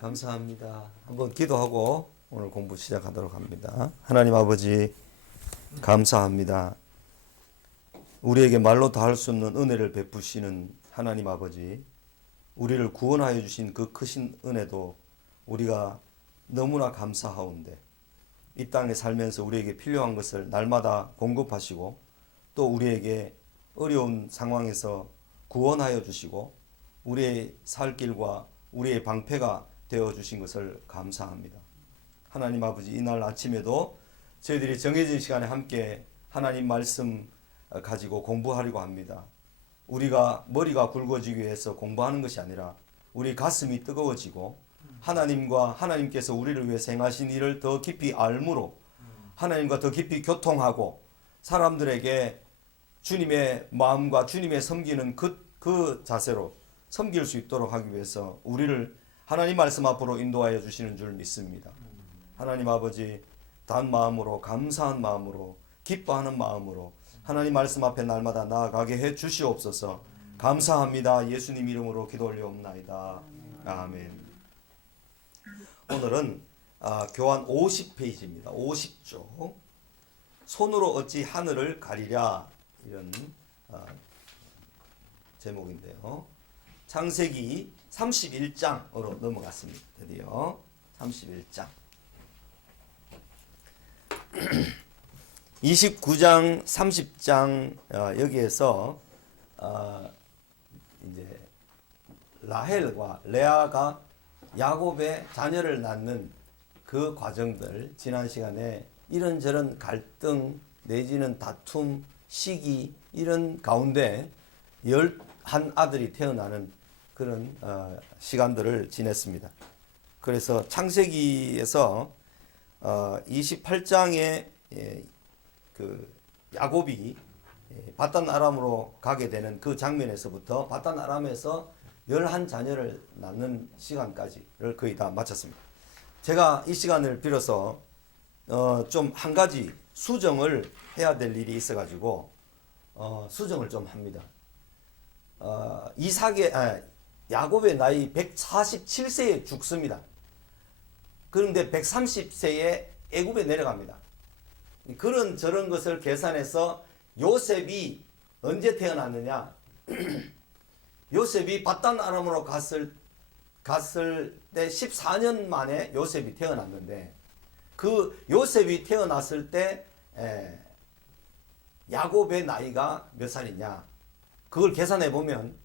감사합니다. 한번 기도하고 오늘 공부 시작하도록 합니다. 하나님 아버지 감사합니다. 우리에게 말로 다 할 수 없는 은혜를 베푸시는 하나님 아버지, 우리를 구원하여 주신 그 크신 은혜도 우리가 너무나 감사하온데 이 땅에 살면서 우리에게 필요한 것을 날마다 공급하시고 또 우리에게 어려운 상황에서 구원하여 주시고 우리의 살 길과 우리의 방패가 되어 주신 것을 감사합니다. 하나님 아버지, 이날 아침에도 저희들이 정해진 시간에 함께 하나님 말씀 가지고 공부하려고 합니다. 우리가 머리가 굵어지기 위해서 공부하는 것이 아니라 우리 가슴이 뜨거워지고 하나님과 하나님께서 우리를 위해서 행하신 일을 더 깊이 알므로 하나님과 더 깊이 교통하고 사람들에게 주님의 마음과 주님의 섬기는 그 자세로 섬길 수 있도록 하기 위해서 우리를 하나님 말씀 앞으로 인도하여 주시는 줄 믿습니다. 하나님 아버지, 단 마음으로, 감사한 마음으로, 기뻐하는 마음으로 하나님 말씀 앞에 날마다 나아가게 해 주시옵소서. 감사합니다. 예수님 이름으로 기도 올려옵나이다. 아멘. 오늘은 교환 50페이지입니다. 50쪽. 손으로 어찌 하늘을 가리랴, 이런 제목인데요. 창세기 31장으로 넘어갔습니다. 드디어 31장. 29장, 30장 여기에서 이제 라헬과 레아가 야곱의 자녀를 낳는 그 과정들, 지난 시간에 이런저런 갈등 내지는 다툼, 시기 이런 가운데 11아들이 태어나는 그런 시간들을 지냈습니다. 그래서 창세기에서 28장에 그 야곱이 바단 아람으로 가게 되는 그 장면에서부터 바단 아람에서 11자녀를 낳는 시간까지를 거의 다 마쳤습니다. 제가 이 시간을 빌어서 좀 한 가지 수정을 해야 될 일이 있어가지고 수정을 좀 합니다. 야곱의 나이 147세에 죽습니다. 그런데 130세에 애굽에 내려갑니다. 그런 저런 것을 계산해서 요셉이 언제 태어났느냐? 요셉이 바단 아람으로 갔을 때 14년 만에 요셉이 태어났는데 그 요셉이 태어났을 때 야곱의 나이가 몇 살이냐? 그걸 계산해 보면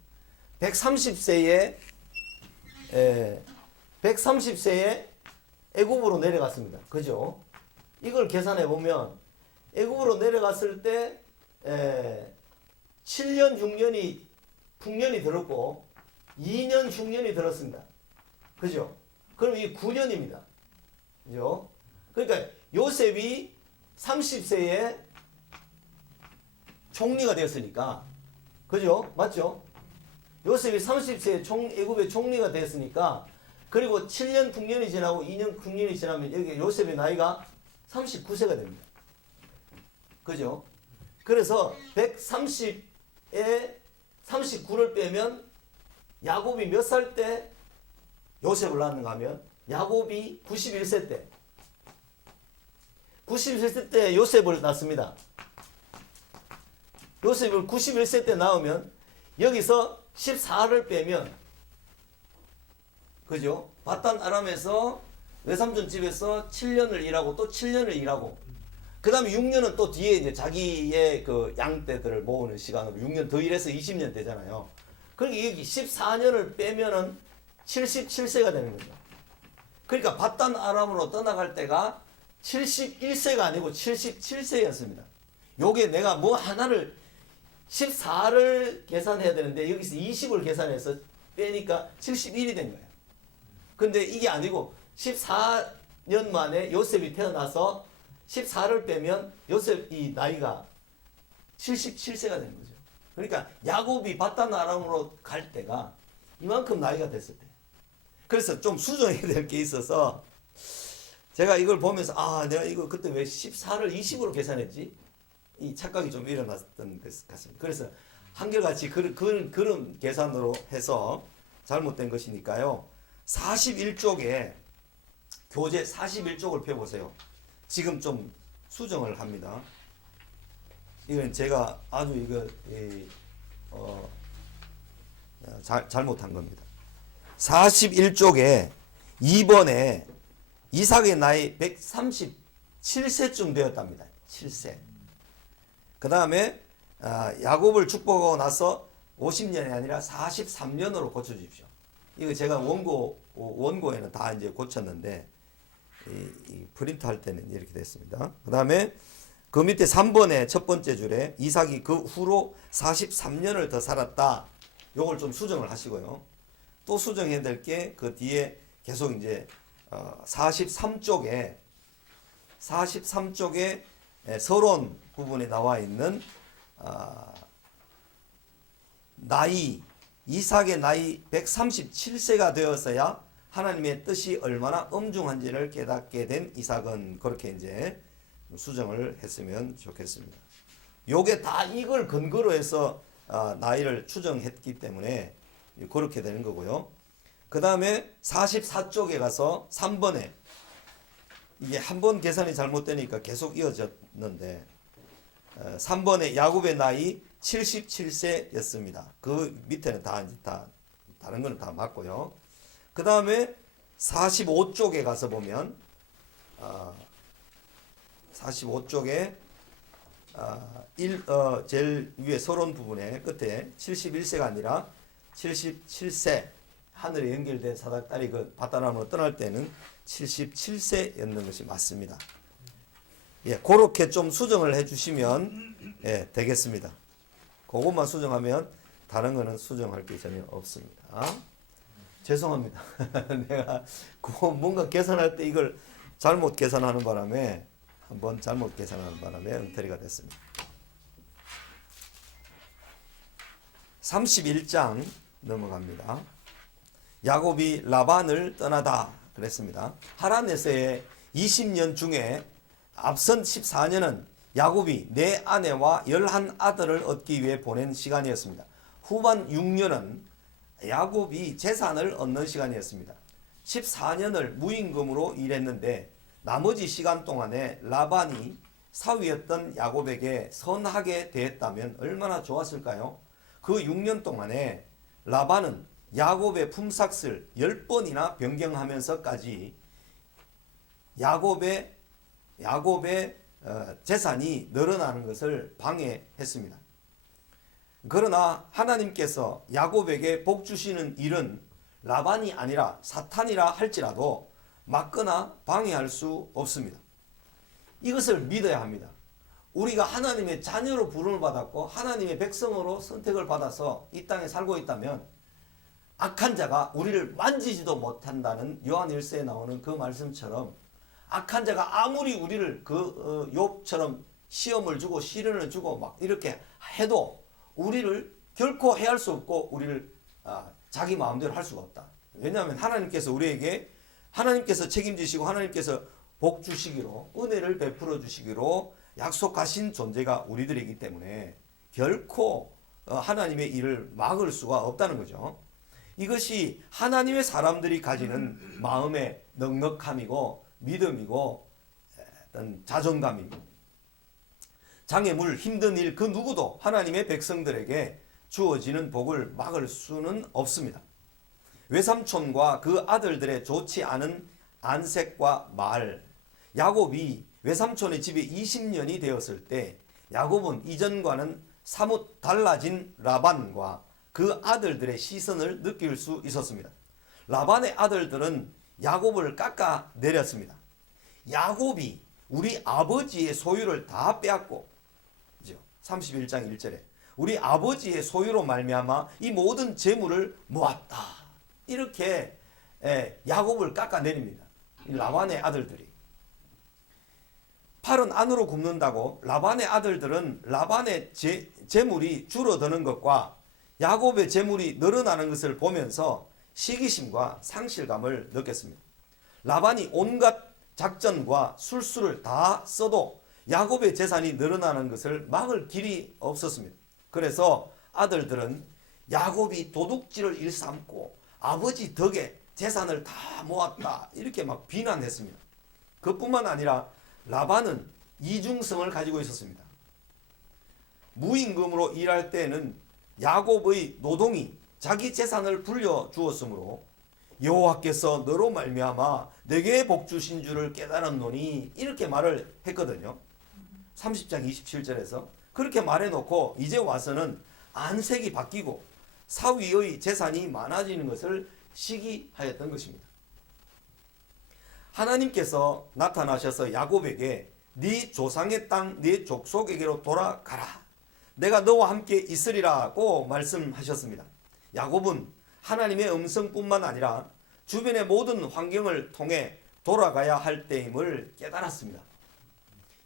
130세에 애굽으로 내려갔습니다. 그죠? 이걸 계산해 보면 애굽으로 내려갔을 때 7년 6년이 풍년이 들었고 2년 흉년이 들었습니다. 그죠? 그럼 이 9년입니다. 그죠? 그러니까 요셉이 30세에 총리가 되었으니까, 그죠? 맞죠? 요셉이 30세에 애굽의 총리가 되었으니까, 그리고 7년 풍년이 지나고 2년 흉년이 지나면 여기 요셉의 나이가 39세가 됩니다. 그죠? 그래서 130에 39를 빼면 야곱이 몇 살 때 요셉을 낳았는가 하면 야곱이 91세 때 91세 때 요셉을 낳습니다. 요셉을 91세 때 낳으면 여기서 14를 빼면, 그죠? 바단 아람에서 외삼촌 집에서 7년을 일하고 또 7년을 일하고 그 다음에 6년은 또 뒤에 이제 자기의 그 양떼들을 모으는 시간으로 6년 더 일해서 20년 되잖아요. 그러니까 여기 14년을 빼면은 77세가 되는 거죠. 그러니까 바단 아람으로 떠나갈 때가 71세가 아니고 77세였습니다. 요게 내가 뭐 하나를 14를 계산해야 되는데 여기서 20을 계산해서 빼니까 71이 된 거예요. 근데 이게 아니고 14년 만에 요셉이 태어나서 14를 빼면 요셉이 나이가 77세가 되는 거죠. 그러니까 야곱이 바단 아람으로 갈 때가 이만큼 나이가 됐을 때. 그래서 좀 수정해야 될 게 있어서 제가 이걸 보면서 내가 이거 그때 왜 14를 20으로 계산했지? 이 착각이 좀 일어났던 것 같습니다. 그래서 한결같이 그런 계산으로 해서 잘못된 것이니까요. 41쪽에 교재 41쪽을 펴보세요. 지금 좀 수정을 합니다. 이건 제가 아주 잘못한 겁니다. 41쪽에 2번에 이삭의 나이 137세쯤 되었답니다. 7세. 그 다음에 야곱을 축복하고 나서 50년이 아니라 43년으로 고쳐주십시오. 이거 제가 원고에는 다 이제 고쳤는데 이 프린트 할 때는 이렇게 됐습니다. 그 다음에 그 밑에 3번의 첫 번째 줄에 이삭이 그 후로 43년을 더 살았다. 요걸 좀 수정을 하시고요. 또 수정해야 될 게 그 뒤에 계속 이제 43쪽에 서론 부분에 나와 있는 나이 이삭의 나이 137세가 되었어야 하나님의 뜻이 얼마나 엄중한지를 깨닫게 된 이삭은 그렇게 이제 수정을 했으면 좋겠습니다. 요게 다 이걸 근거로 해서 나이를 추정했기 때문에 그렇게 되는 거고요. 그 다음에 44쪽에 가서 3번에 이게 한 번 계산이 잘못되니까 계속 이어졌는데 3번에 야곱의 나이 77세였습니다. 그 밑에는 다 다른 거는 다 맞고요. 그 다음에 45쪽에 가서 보면 45쪽에 제일 위에 서론 부분에 끝에 71세가 아니라 77세 하늘에 연결된 사닥다리 그 바다나무로 떠날 때는 77세였는 것이 맞습니다. 예, 그렇게 좀 수정을 해주시면 되겠습니다. 그것만 수정하면 다른 거는 수정할 게 전혀 없습니다. 죄송합니다. 내가 뭔가 계산할 때 이걸 잘못 계산하는 바람에 한번 잘못 계산하는 바람에 엉터리가 됐습니다. 31장 넘어갑니다. 야곱이 라반을 떠나다 그랬습니다. 하란에서의 20년 중에 앞선 14년은 야곱이 4아내와 11아들을 얻기 위해 보낸 시간이었습니다. 후반 6년은 야곱이 재산을 얻는 시간이었습니다. 14년을 무임금으로 일했는데 나머지 시간 동안에 라반이 사위였던 야곱에게 선하게 대했다면 얼마나 좋았을까요? 그 6년 동안에 라반은 야곱의 품삯을 10번이나 변경하면서까지 야곱의 재산이 늘어나는 것을 방해했습니다. 그러나 하나님께서 야곱에게 복 주시는 일은 라반이 아니라 사탄이라 할지라도 막거나 방해할 수 없습니다. 이것을 믿어야 합니다. 우리가 하나님의 자녀로 부름을 받았고 하나님의 백성으로 선택을 받아서 이 땅에 살고 있다면 악한 자가 우리를 만지지도 못한다는 요한 1서에 나오는 그 말씀처럼 악한 자가 아무리 우리를 욥처럼 시험을 주고 시련을 주고 막 이렇게 해도 우리를 결코 해할 수 없고 우리를 자기 마음대로 할 수가 없다. 왜냐하면 하나님께서 우리에게 하나님께서 책임지시고 하나님께서 복 주시기로 은혜를 베풀어 주시기로 약속하신 존재가 우리들이기 때문에 결코 하나님의 일을 막을 수가 없다는 거죠. 이것이 하나님의 사람들이 가지는 마음의 넉넉함이고 믿음이고 어떤 자존감입니다. 장애물, 힘든 일 그 누구도 하나님의 백성들에게 주어지는 복을 막을 수는 없습니다. 외삼촌과 그 아들들의 좋지 않은 안색과 말, 야곱이 외삼촌의 집에 20년이 되었을 때 야곱은 이전과는 사뭇 달라진 라반과 그 아들들의 시선을 느낄 수 있었습니다. 라반의 아들들은 야곱을 깎아내렸습니다. 야곱이 우리 아버지의 소유를 다 빼앗고 31장 1절에 우리 아버지의 소유로 말미암아 이 모든 재물을 모았다. 이렇게 야곱을 깎아내립니다. 라반의 아들들이. 팔은 안으로 굽는다고 라반의 아들들은 라반의 재물이 줄어드는 것과 야곱의 재물이 늘어나는 것을 보면서 시기심과 상실감을 느꼈습니다. 라반이 온갖 작전과 술수를 다 써도 야곱의 재산이 늘어나는 것을 막을 길이 없었습니다. 그래서 아들들은 야곱이 도둑질을 일삼고 아버지 덕에 재산을 다 모았다 이렇게 막 비난했습니다. 그뿐만 아니라 라반은 이중성을 가지고 있었습니다. 무임금으로 일할 때는 야곱의 노동이 자기 재산을 불려주었으므로 여호와께서 너로 말미암아 내게 복 주신 줄을 깨달았노니 이렇게 말을 했거든요. 30장 27절에서 그렇게 말해놓고 이제 와서는 안색이 바뀌고 사위의 재산이 많아지는 것을 시기하였던 것입니다. 하나님께서 나타나셔서 야곱에게 네 조상의 땅 네 족속에게로 돌아가라. 내가 너와 함께 있으리라고 말씀하셨습니다. 야곱은 하나님의 음성뿐만 아니라 주변의 모든 환경을 통해 돌아가야 할 때임을 깨달았습니다.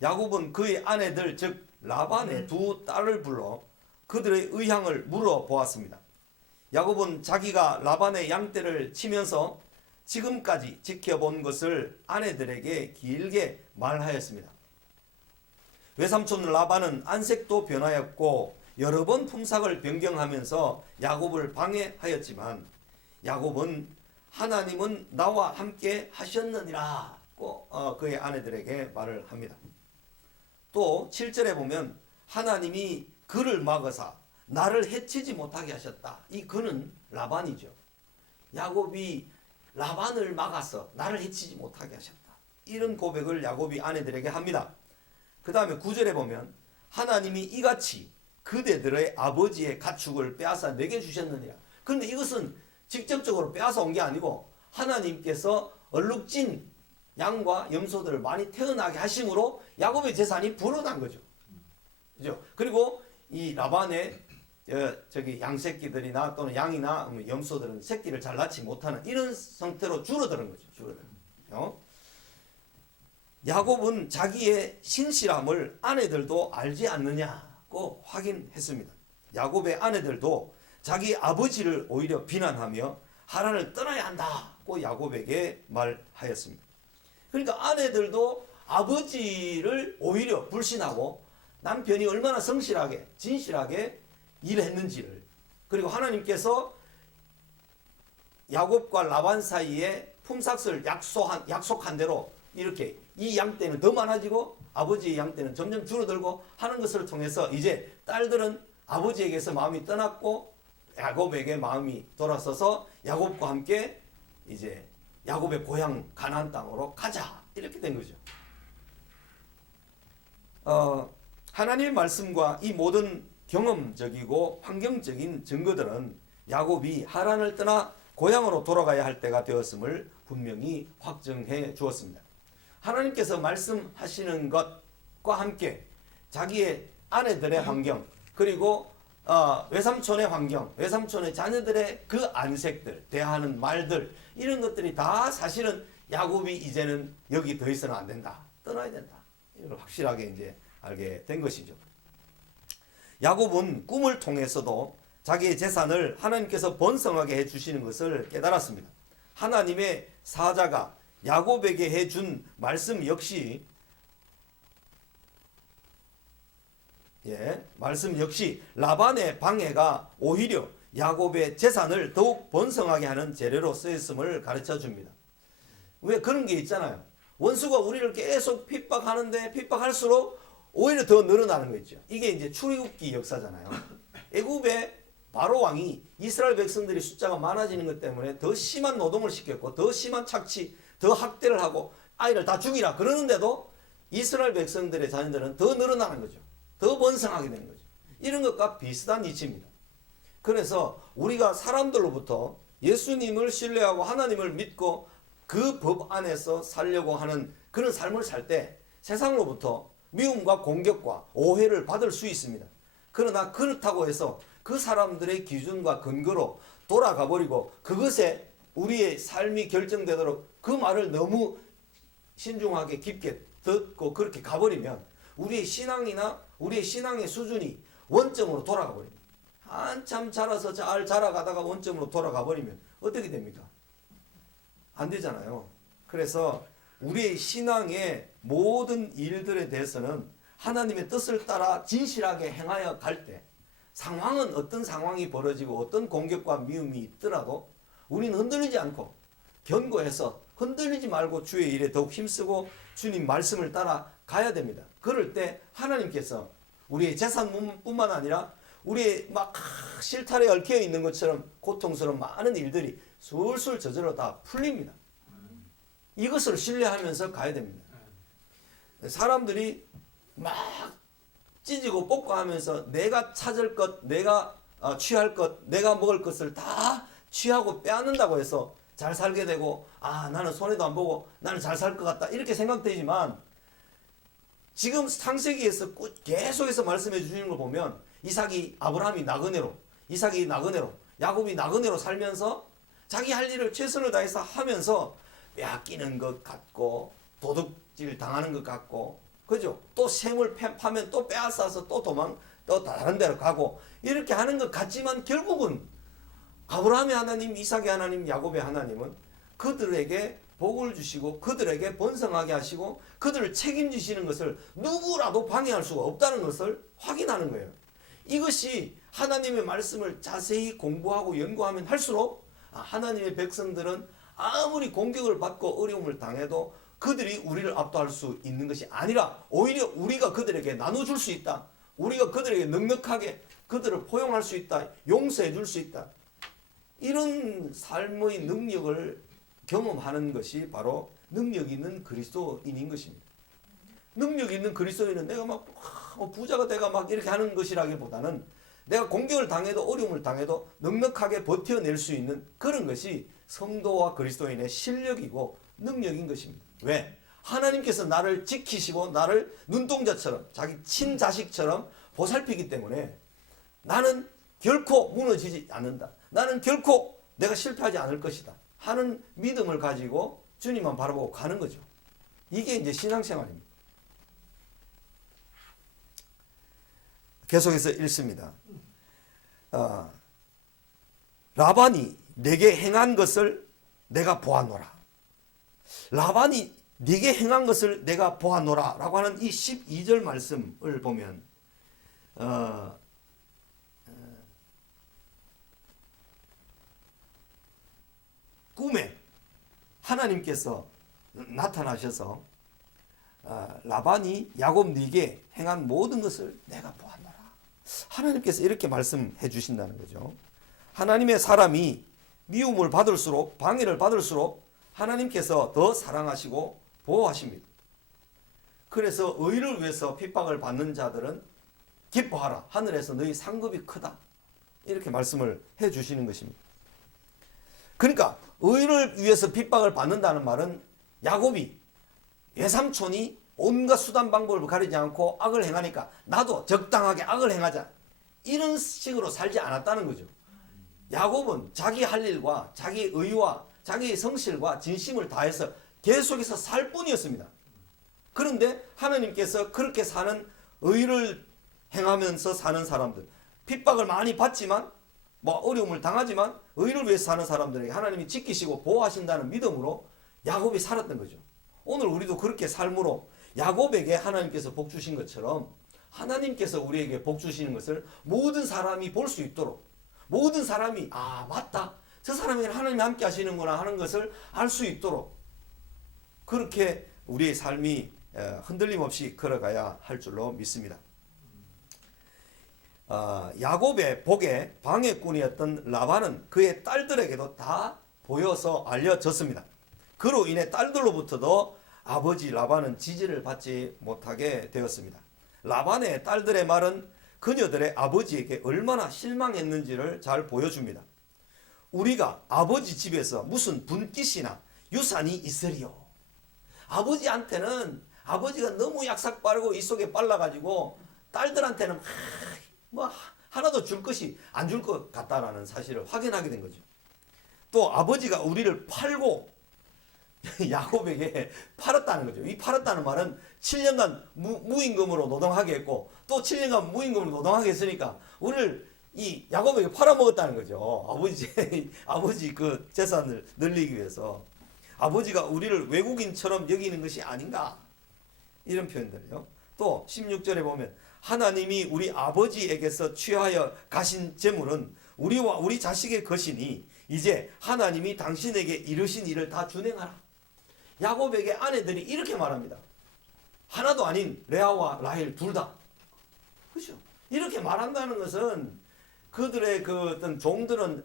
야곱은 그의 아내들 즉 라반의 두 딸을 불러 그들의 의향을 물어보았습니다. 야곱은 자기가 라반의 양떼를 치면서 지금까지 지켜본 것을 아내들에게 길게 말하였습니다. 외삼촌 라반은 안색도 변하였고 여러 번 품삯을 변경하면서 야곱을 방해하였지만 야곱은 하나님은 나와 함께 하셨느니라고 그의 아내들에게 말을 합니다. 또 7절에 보면 하나님이 그를 막으사 나를 해치지 못하게 하셨다. 이 그는 라반이죠. 야곱이 라반을 막아서 나를 해치지 못하게 하셨다. 이런 고백을 야곱이 아내들에게 합니다. 그 다음에 9절에 보면 하나님이 이같이 그대들의 아버지의 가축을 빼앗아 내게 주셨느니라. 그런데 이것은 직접적으로 빼앗아 온 게 아니고 하나님께서 얼룩진 양과 염소들을 많이 태어나게 하심으로 야곱의 재산이 불어난 거죠. 그죠? 그리고 이 라반의 양새끼들이나 또는 양이나 염소들은 새끼를 잘 낳지 못하는 이런 상태로 줄어드는 거죠. 줄어들어요. 야곱은 자기의 신실함을 아내들도 알지 않느냐고 확인했습니다. 야곱의 아내들도 자기 아버지를 오히려 비난하며 하란을 떠나야 한다고 야곱에게 말하였습니다. 그러니까 아내들도 아버지를 오히려 불신하고 남편이 얼마나 성실하게 진실하게 일했는지를, 그리고 하나님께서 야곱과 라반 사이에 품삯을 약속한 대로 이렇게 이 양떼는 더 많아지고 아버지의 양떼는 점점 줄어들고 하는 것을 통해서 이제 딸들은 아버지에게서 마음이 떠났고 야곱에게 마음이 돌아서서 야곱과 함께 이제 야곱의 고향 가나안 땅으로 가자 이렇게 된 거죠. 하나님의 말씀과 이 모든 경험적이고 환경적인 증거들은 야곱이 하란을 떠나 고향으로 돌아가야 할 때가 되었음을 분명히 확증해 주었습니다. 하나님께서 말씀하시는 것과 함께 자기의 아내들의 환경, 그리고 외삼촌의 환경, 외삼촌의 자녀들의 그 안색들, 대하는 말들, 이런 것들이 다 사실은 야곱이 이제는 여기 더 있어는 안 된다, 떠나야 된다, 이걸 확실하게 이제 알게 된 것이죠. 야곱은 꿈을 통해서도 자기의 재산을 하나님께서 번성하게 해주시는 것을 깨달았습니다. 하나님의 사자가 야곱에게 해준 말씀 역시 라반의 방해가 오히려 야곱의 재산을 더욱 번성하게 하는 재료로 쓰였음을 가르쳐 줍니다. 왜 그런 게 있잖아요. 원수가 우리를 계속 핍박하는데 핍박할수록 오히려 더 늘어나는 거 있죠. 이게 이제 출애굽기 역사잖아요. 애굽의 바로 왕이 이스라엘 백성들이 숫자가 많아지는 것 때문에 더 심한 노동을 시켰고 더 심한 착취, 더 학대를 하고 아이를 다 죽이라 그러는데도 이스라엘 백성들의 자녀들은 더 늘어나는 거죠. 더 번성하게 되는 거죠. 이런 것과 비슷한 이치입니다. 그래서 우리가 사람들로부터 예수님을 신뢰하고 하나님을 믿고 그 법 안에서 살려고 하는 그런 삶을 살 때 세상으로부터 미움과 공격과 오해를 받을 수 있습니다. 그러나 그렇다고 해서 그 사람들의 기준과 근거로 돌아가 버리고 그것에 우리의 삶이 결정되도록 그 말을 너무 신중하게 깊게 듣고 그렇게 가버리면 우리의 신앙이나 우리의 신앙의 수준이 원점으로 돌아가 버립니다. 한참 자라서 잘 자라가다가 원점으로 돌아가 버리면 어떻게 됩니까? 안 되잖아요. 그래서 우리의 신앙의 모든 일들에 대해서는 하나님의 뜻을 따라 진실하게 행하여 갈 때 상황은 어떤 상황이 벌어지고 어떤 공격과 미움이 있더라도 우리는 흔들리지 않고 견고해서 흔들리지 말고 주의 일에 더욱 힘쓰고 주님 말씀을 따라 가야 됩니다. 그럴 때 하나님께서 우리의 재산뿐만 아니라 우리의 막 실타래에 얽혀 있는 것처럼 고통스러운 많은 일들이 술술 저절로 다 풀립니다. 이것을 신뢰하면서 가야 됩니다. 사람들이 막 찢고 뽑고 하면서 내가 찾을 것, 내가 취할 것, 내가 먹을 것을 다 취하고 빼앗는다고 해서 잘 살게 되고, 나는 손해도 안 보고 나는 잘 살 것 같다 이렇게 생각되지만, 지금 창세기에서 계속해서 말씀해 주시는 걸 보면 아브라함이 나그네로, 이삭이 나그네로, 야곱이 나그네로 살면서 자기 할 일을 최선을 다해서 하면서 빼앗기는 것 같고 도둑질 당하는 것 같고, 그죠? 또 샘을 파면 또 빼앗아서 또 다른 데로 가고 이렇게 하는 것 같지만, 결국은 아브라함의 하나님, 이삭의 하나님, 야곱의 하나님은 그들에게 복을 주시고 그들에게 번성하게 하시고 그들을 책임지시는 것을 누구라도 방해할 수가 없다는 것을 확인하는 거예요. 이것이 하나님의 말씀을 자세히 공부하고 연구하면 할수록 하나님의 백성들은 아무리 공격을 받고 어려움을 당해도 그들이 우리를 압도할 수 있는 것이 아니라 오히려 우리가 그들에게 나눠줄 수 있다. 우리가 그들에게 넉넉하게 그들을 포용할 수 있다. 용서해 줄 수 있다. 이런 삶의 능력을 경험하는 것이 바로 능력 있는 그리스도인인 것입니다. 능력 있는 그리스도인은 내가 막 부자가 내가 막 이렇게 하는 것이라기보다는 내가 공격을 당해도 어려움을 당해도 넉넉하게 버텨낼 수 있는 그런 것이 성도와 그리스도인의 실력이고 능력인 것입니다. 왜? 하나님께서 나를 지키시고 나를 눈동자처럼 자기 친자식처럼 보살피기 때문에 나는 결코 무너지지 않는다. 나는 결코 내가 실패하지 않을 것이다 하는 믿음을 가지고 주님만 바라보고 가는 거죠. 이게 이제 신앙생활입니다. 계속해서 읽습니다. 라반이 내게 행한 것을 내가 보았노라. 라반이 네게 행한 것을 내가 보았노라 라고 하는 이 12절 말씀을 보면 꿈에 하나님께서 나타나셔서 라반이 야곱 네게 행한 모든 것을 내가 보았노라. 하나님께서 이렇게 말씀해 주신다는 거죠. 하나님의 사람이 미움을 받을수록, 방해를 받을수록 하나님께서 더 사랑하시고 보호하십니다. 그래서 의를 위해서 핍박을 받는 자들은 기뻐하라. 하늘에서 너희 상급이 크다. 이렇게 말씀을 해 주시는 것입니다. 그러니까 의를 위해서 핍박을 받는다는 말은 야곱이 외삼촌이 온갖 수단 방법을 가리지 않고 악을 행하니까 나도 적당하게 악을 행하자. 이런 식으로 살지 않았다는 거죠. 야곱은 자기 할 일과 자기 의와 자기의 성실과 진심을 다해서 계속해서 살 뿐이었습니다. 그런데 하나님께서 그렇게 사는 의를 행하면서 사는 사람들, 핍박을 많이 받지만 어려움을 당하지만 의를 위해서 사는 사람들에게 하나님이 지키시고 보호하신다는 믿음으로 야곱이 살았던 거죠. 오늘 우리도 그렇게 삶으로 야곱에게 하나님께서 복 주신 것처럼 하나님께서 우리에게 복 주시는 것을 모든 사람이 볼 수 있도록, 모든 사람이 맞다, 저 사람에게는 하나님이 함께 하시는구나 하는 것을 알 수 있도록 그렇게 우리의 삶이 흔들림 없이 걸어가야 할 줄로 믿습니다. 야곱의 복에 방해꾼이었던 라반은 그의 딸들에게도 다 보여서 알려졌습니다. 그로 인해 딸들로부터도 아버지 라반은 지지를 받지 못하게 되었습니다. 라반의 딸들의 말은 그녀들의 아버지에게 얼마나 실망했는지를 잘 보여줍니다. 우리가 아버지 집에서 무슨 분깃이나 유산이 있으리요. 아버지한테는 아버지가 너무 약삭 빠르고 이속에 빨라가지고 딸들한테는 하나도 줄 것이 안 줄 것 같다라는 사실을 확인하게 된 거죠. 또 아버지가 우리를 팔고 야곱에게 팔았다는 거죠. 이 팔았다는 말은 7년간 무임금으로 노동하게 했고 또 7년간 무임금으로 노동하게 했으니까 우리를 이 야곱에게 팔아먹었다는 거죠. 아버지 그 재산을 늘리기 위해서 아버지가 우리를 외국인처럼 여기는 것이 아닌가, 이런 표현들이요. 또 16절에 보면 하나님이 우리 아버지에게서 취하여 가신 재물은 우리와 우리 자식의 것이니 이제 하나님이 당신에게 이르신 일을 다 준행하라. 야곱에게 아내들이 이렇게 말합니다. 하나도 아닌 레아와 라헬 둘 다. 그렇죠? 이렇게 말한다는 것은 그들의 그 어떤 종들은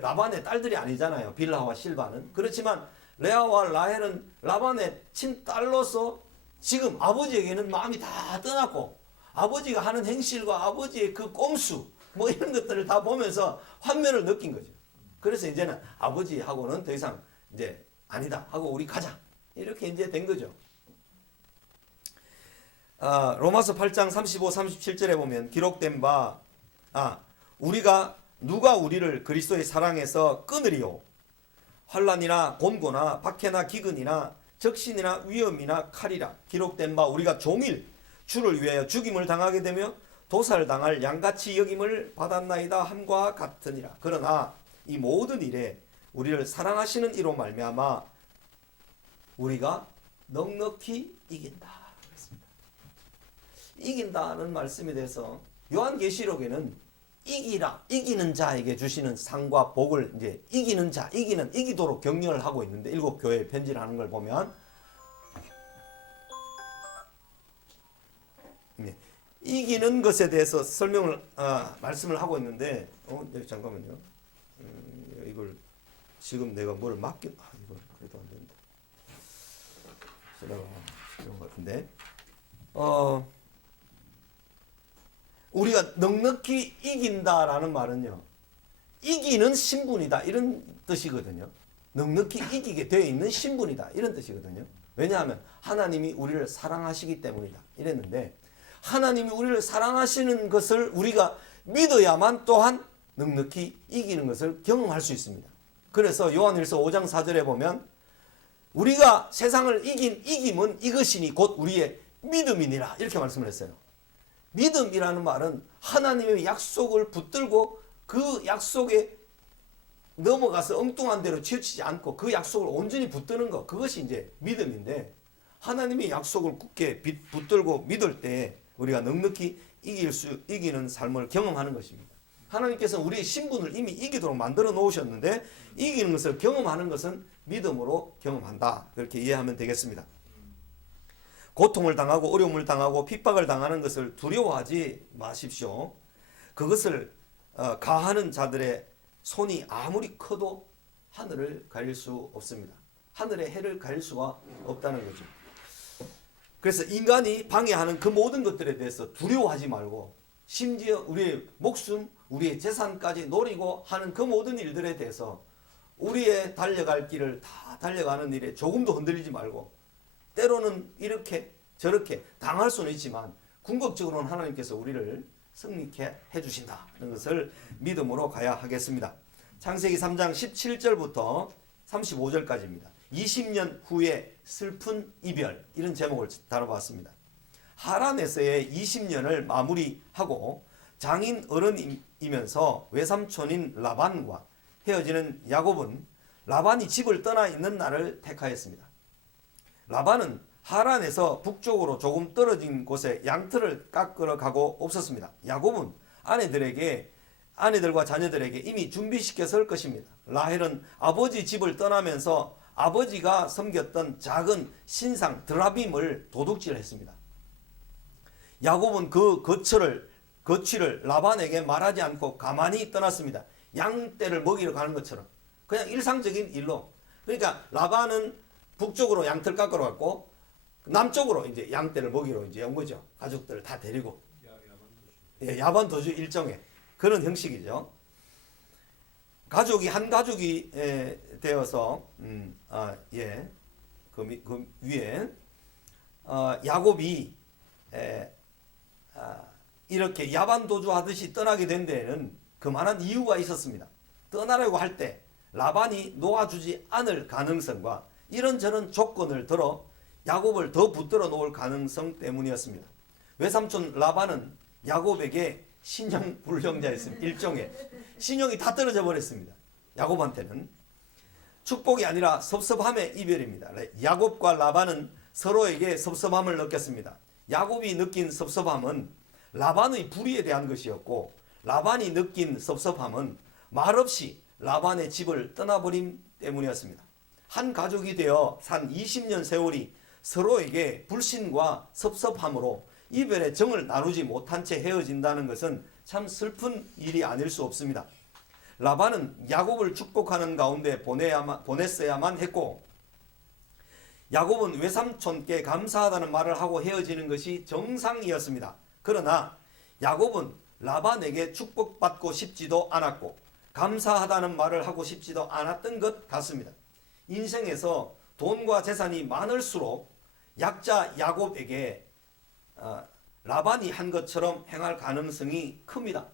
라반의 딸들이 아니잖아요. 빌하와 실바는. 그렇지만 레아와 라헬은 라반의 친딸로서 지금 아버지에게는 마음이 다 떠났고 아버지가 하는 행실과 아버지의 그 꼼수 뭐 이런 것들을 다 보면서 환멸을 느낀 거죠. 그래서 이제는 아버지하고는 더 이상 이제 아니다 하고 우리 가자. 이렇게 이제 된 거죠. 로마서 8장 35, 37절에 보면 기록된 바 누가 우리를 그리스도의 사랑에서 끊으리요. 환난이나 곤고나 박해나 기근이나 적신이나 위험이나 칼이라. 기록된 바 우리가 종일 주를 위하여 죽임을 당하게 되며 도살당할 양같이 여김을 받았나이다 함과 같으니라. 그러나 이 모든 일에 우리를 사랑하시는 이로 말미암아 우리가 넉넉히 이긴다. 그랬습니다. 이긴다는 말씀에 대해서 요한계시록에는 이기는 자에게 주시는 상과 복을 이제 이기도록 격려를 하고 있는데 일곱 교회에 편지를 하는 걸 보면 이기는 것에 대해서 말씀을 하고 있는데 잠깐만요. 이걸 지금 내가 뭘 이걸 그래도 안 된다. 그런 것 같은데 우리가 넉넉히 이긴다라는 말은요, 이기는 신분이다 이런 뜻이거든요. 넉넉히 이기게 되어 있는 신분이다 이런 뜻이거든요. 왜냐하면 하나님이 우리를 사랑하시기 때문이다 이랬는데 하나님이 우리를 사랑하시는 것을 우리가 믿어야만 또한 넉넉히 이기는 것을 경험할 수 있습니다. 그래서 요한일서 5장 4절에 보면 우리가 세상을 이긴 이김은 이것이니 곧 우리의 믿음이니라 이렇게 말씀을 했어요. 믿음이라는 말은 하나님의 약속을 붙들고 그 약속에 넘어가서 엉뚱한 대로 치우치지 않고 그 약속을 온전히 붙드는 것, 그것이 이제 믿음인데 하나님의 약속을 굳게 붙들고 믿을 때 우리가 넉넉히 이기는 삶을 경험하는 것입니다. 하나님께서 우리의 신분을 이미 이기도록 만들어 놓으셨는데 이기는 것을 경험하는 것은 믿음으로 경험한다. 그렇게 이해하면 되겠습니다. 고통을 당하고 어려움을 당하고 핍박을 당하는 것을 두려워하지 마십시오. 그것을 가하는 자들의 손이 아무리 커도 하늘을 가릴 수 없습니다. 하늘의 해를 가릴 수가 없다는 거죠. 그래서 인간이 방해하는 그 모든 것들에 대해서 두려워하지 말고 심지어 우리의 목숨, 우리의 재산까지 노리고 하는 그 모든 일들에 대해서 우리의 달려갈 길을 다 달려가는 일에 조금도 흔들리지 말고 때로는 이렇게 저렇게 당할 수는 있지만 궁극적으로는 하나님께서 우리를 승리케 해주신다는 것을 믿음으로 가야 하겠습니다. 창세기 3장 17절부터 35절까지입니다. 20년 후에 슬픈 이별 이런 제목을 다뤄봤습니다. 하란에서의 20년을 마무리하고 장인 어른이면서 외삼촌인 라반과 헤어지는 야곱은 라반이 집을 떠나 있는 날을 택하였습니다. 라반은 하란에서 북쪽으로 조금 떨어진 곳에 양털을 깎으러 가고 없었습니다. 야곱은 아내들과 자녀들에게 이미 준비시켰을 것입니다. 라헬은 아버지 집을 떠나면서 아버지가 섬겼던 작은 신상 드라빔을 도둑질했습니다. 야곱은 그 거취를 라반에게 말하지 않고 가만히 떠났습니다. 양떼를 먹이러 가는 것처럼 그냥 일상적인 일로. 그러니까 라반은 북쪽으로 양털 깎으러 갔고 남쪽으로 이제 양떼를 먹이러 이제 온 거죠. 가족들을 다 데리고. 야반 도주 일종의 그런 형식이죠. 한 가족이 되어서 그 위에 야곱이 이렇게 야반 도주하듯이 떠나게 된 데에는 그만한 이유가 있었습니다. 떠나려고 할 때 라반이 놓아주지 않을 가능성과 이런저런 조건을 들어 야곱을 더 붙들어 놓을 가능성 때문이었습니다. 외삼촌 라반은 야곱에게 신용 불량자였습니다. 일종의 신용이 다 떨어져 버렸습니다. 야곱한테는 축복이 아니라 섭섭함의 이별입니다. 야곱과 라반은 서로에게 섭섭함을 느꼈습니다. 야곱이 느낀 섭섭함은 라반의 불의에 대한 것이었고 라반이 느낀 섭섭함은 말없이 라반의 집을 떠나버림 때문이었습니다. 한 가족이 되어 산 20년 세월이 서로에게 불신과 섭섭함으로 이별의 정을 나누지 못한 채 헤어진다는 것은 참 슬픈 일이 아닐 수 없습니다. 라반은 야곱을 축복하는 가운데 보냈어야만 했고, 야곱은 외삼촌께 감사하다는 말을 하고 헤어지는 것이 정상이었습니다. 그러나 야곱은 라반에게 축복받고 싶지도 않았고 감사하다는 말을 하고 싶지도 않았던 것 같습니다. 인생에서 돈과 재산이 많을수록 약자 야곱에게 라반이 한 것처럼 행할 가능성이 큽니다.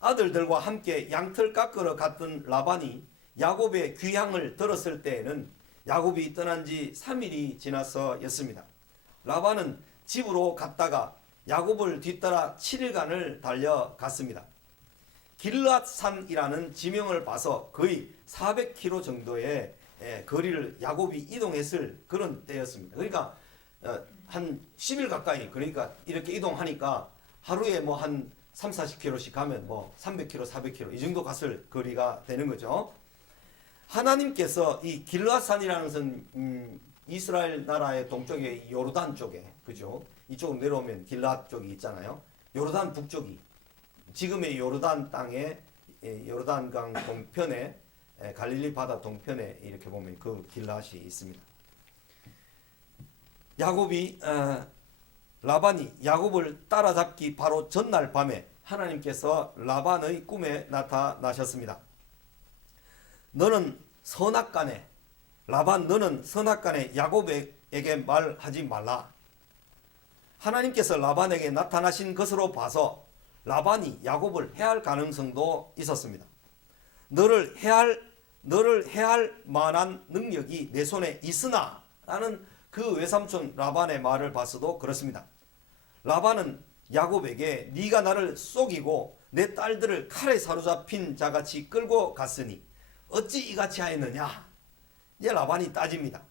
아들들과 함께 양털 깎으러 갔던 라반이 야곱의 귀향을 들었을 때에는 야곱이 떠난 지 3일이 지나서였습니다. 라반은 집으로 갔다가 야곱을 뒤따라 7일간을 달려갔습니다. 길앗산이라는 지명을 봐서 거의 400km 정도의 거리를 야곱이 이동했을 그런 때였습니다. 그러니까 한 10일 가까이, 그러니까 이렇게 이동하니까 하루에 뭐 한 30-40km씩 가면 뭐 300km, 400km 이 정도 갔을 거리가 되는 거죠. 하나님께서 이 길앗산이라는 것은 이스라엘 나라의 동쪽에 요르단 쪽에, 그죠? 이쪽으로 내려오면 길앗 쪽이 있잖아요. 요르단 북쪽이, 지금의 요르단 땅에, 요르단강 동편에, 갈릴리 바다 동편에 이렇게 보면 그 길앗이 있습니다. 라반이 야곱을 따라잡기 바로 전날 밤에 하나님께서 라반의 꿈에 나타나셨습니다. 너는 선악간에, 라반 너는 선악간에 야곱에게 말하지 말라. 하나님께서 라반에게 나타나신 것으로 봐서 라반이 야곱을 해할 가능성도 있었습니다. 너를 해할 만한 능력이 내 손에 있으나 라는 그 외삼촌 라반의 말을 봐서도 그렇습니다. 라반은 야곱에게 네가 나를 속이고 내 딸들을 칼에 사로잡힌 자같이 끌고 갔으니 어찌 이같이 하였느냐. 이제 라반이 따집니다.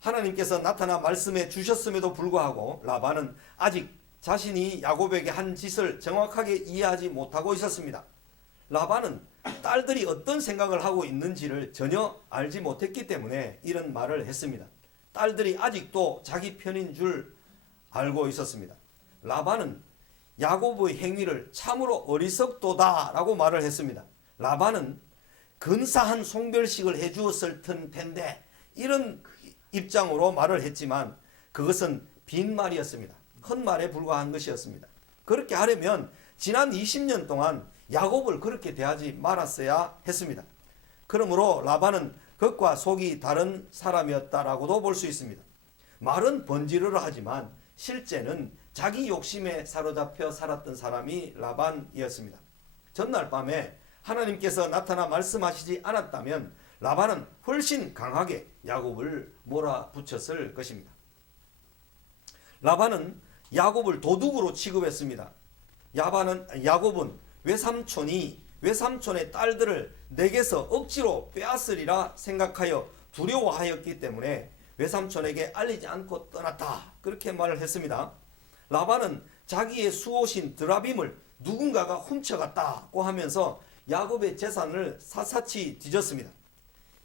하나님께서 나타나 말씀해 주셨음에도 불구하고 라반은 아직 자신이 야곱에게 한 짓을 정확하게 이해하지 못하고 있었습니다. 라반은 딸들이 어떤 생각을 하고 있는지를 전혀 알지 못했기 때문에 이런 말을 했습니다. 딸들이 아직도 자기 편인 줄 알고 있었습니다. 라반은 야곱의 행위를 참으로 어리석도다 라고 말을 했습니다. 라반은 근사한 송별식을 해주었을 텐데 이런 입장으로 말을 했지만 그것은 빈말이었습니다. 헛말에 불과한 것이었습니다. 그렇게 하려면 지난 20년 동안 야곱을 그렇게 대하지 말았어야 했습니다. 그러므로 라반은 겉과 속이 다른 사람이었다라고도 볼 수 있습니다. 말은 번지르르 하지만 실제는 자기 욕심에 사로잡혀 살았던 사람이 라반이었습니다. 전날 밤에 하나님께서 나타나 말씀하시지 않았다면 라반은 훨씬 강하게 야곱을 몰아붙였을 것입니다. 라반은 야곱을 도둑으로 취급했습니다. 야곱은 외삼촌의 딸들을 내게서 억지로 빼앗으리라 생각하여 두려워하였기 때문에 외삼촌에게 알리지 않고 떠났다. 그렇게 말을 했습니다. 라반은 자기의 수호신 드라빔을 누군가가 훔쳐갔다고 하면서 야곱의 재산을 샅샅이 뒤졌습니다.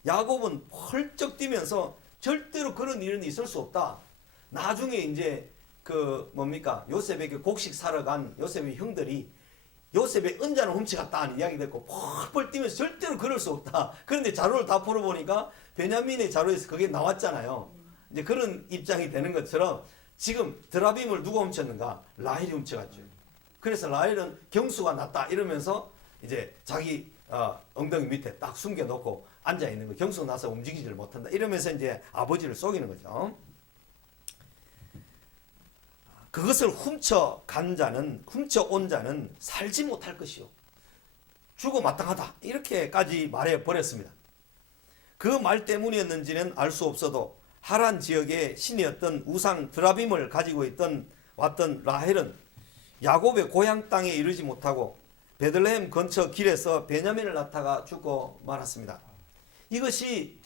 야곱은 펄쩍 뛰면서 절대로 그런 일은 있을 수 없다. 나중에 이제 요셉에게 곡식 사러 간 요셉의 형들이 요셉의 은잔을 훔쳐갔다 하는 이야기가 있고 펄펄 뛰면서 절대로 그럴 수 없다. 그런데 자료를 다 풀어보니까 베냐민의 자료에서 그게 나왔잖아요. 이제 그런 입장이 되는 것처럼 지금 드라빔을 누가 훔쳤는가? 라헬이 훔쳐갔죠. 그래서 라헬은 경수가 났다 이러면서 이제 자기 엉덩이 밑에 딱 숨겨놓고 앉아있는 거, 경수가 나서 움직이지를 못한다 이러면서 이제 아버지를 속이는 거죠. 그것을 훔쳐온 자는 살지 못할 것이요 죽어 마땅하다 이렇게까지 말해버렸습니다. 그 말 때문이었는지는 알 수 없어도 하란 지역의 신이었던 우상 드라빔을 가지고 왔던 라헬은 야곱의 고향 땅에 이르지 못하고 베들레헴 근처 길에서 베냐민을 낳다가 죽고 말았습니다. 이것이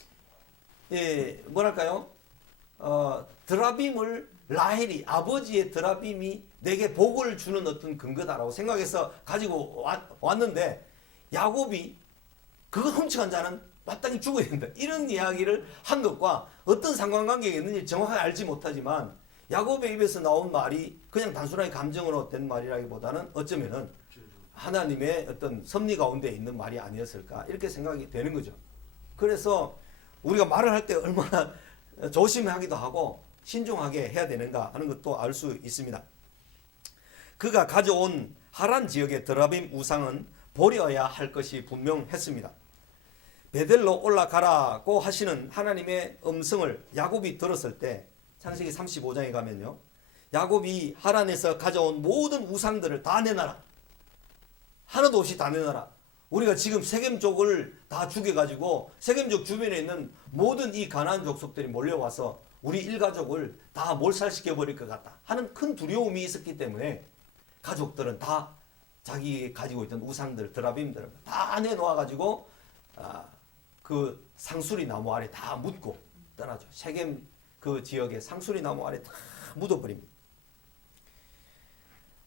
드라빔을 라헬이, 아버지의 드라빔이 내게 복을 주는 어떤 근거다라고 생각해서 가지고 왔는데 야곱이 그거 훔쳐간 자는 마땅히 죽어야 된다. 이런 이야기를 한 것과 어떤 상관관계가 있는지 정확하게 알지 못하지만 야곱의 입에서 나온 말이 그냥 단순하게 감정으로 된 말이라기보다는 어쩌면은 하나님의 어떤 섭리 가운데 있는 말이 아니었을까 이렇게 생각이 되는 거죠. 그래서 우리가 말을 할 때 얼마나 조심하기도 하고 신중하게 해야 되는가 하는 것도 알 수 있습니다. 그가 가져온 하란 지역의 드라빔 우상은 버려야 할 것이 분명했습니다. 베델로 올라가라고 하시는 하나님의 음성을 야곱이 들었을 때 창세기 35장에 가면요. 야곱이 하란에서 가져온 모든 우상들을 다 내놔라. 하나도 없이 다 내놔라. 우리가 지금 세겜족을 다 죽여가지고 세겜족 주변에 있는 모든 이 가나안 족속들이 몰려와서 우리 일가족을 다 몰살시켜버릴 것 같다 하는 큰 두려움이 있었기 때문에 가족들은 다 자기 가지고 있던 우상들, 드라빔들을 다 내놓아가지고 그 상수리 나무 아래 다 묻고 떠나죠. 세겜 그 지역의 상수리 나무 아래 다 묻어버립니다.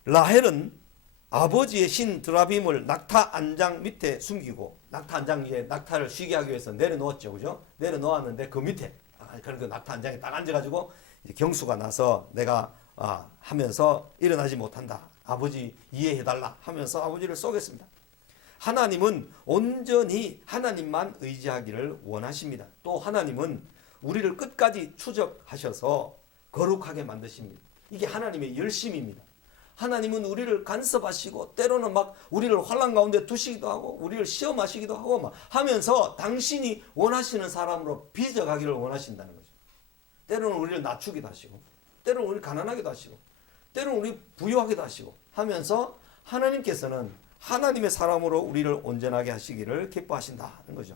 라헬은 아버지의 신 드라빔을 낙타 안장 밑에 숨기고 낙타 안장 위에 낙타를 쉬게 하기 위해서 내려놓았죠. 그죠? 내려놓았는데 그 밑에 그 낙타 안장에 딱 앉아가지고 이제 경수가 나서 내가 하면서 일어나지 못한다. 아버지 이해해달라 하면서 아버지를 쏘겠습니다. 하나님은 온전히 하나님만 의지하기를 원하십니다. 또 하나님은 우리를 끝까지 추적하셔서 거룩하게 만드십니다. 이게 하나님의 열심입니다. 하나님은 우리를 간섭하시고 때로는 막 우리를 환난 가운데 두시기도 하고 우리를 시험하시기도 하고 막 하면서 당신이 원하시는 사람으로 빚어가기를 원하신다는 거죠. 때로는 우리를 낮추기도 하시고 때로는 우리를 가난하기도 하시고 때로는 우리 부유하기도 하시고 하면서 하나님께서는 하나님의 사람으로 우리를 온전하게 하시기를 기뻐하신다는 거죠.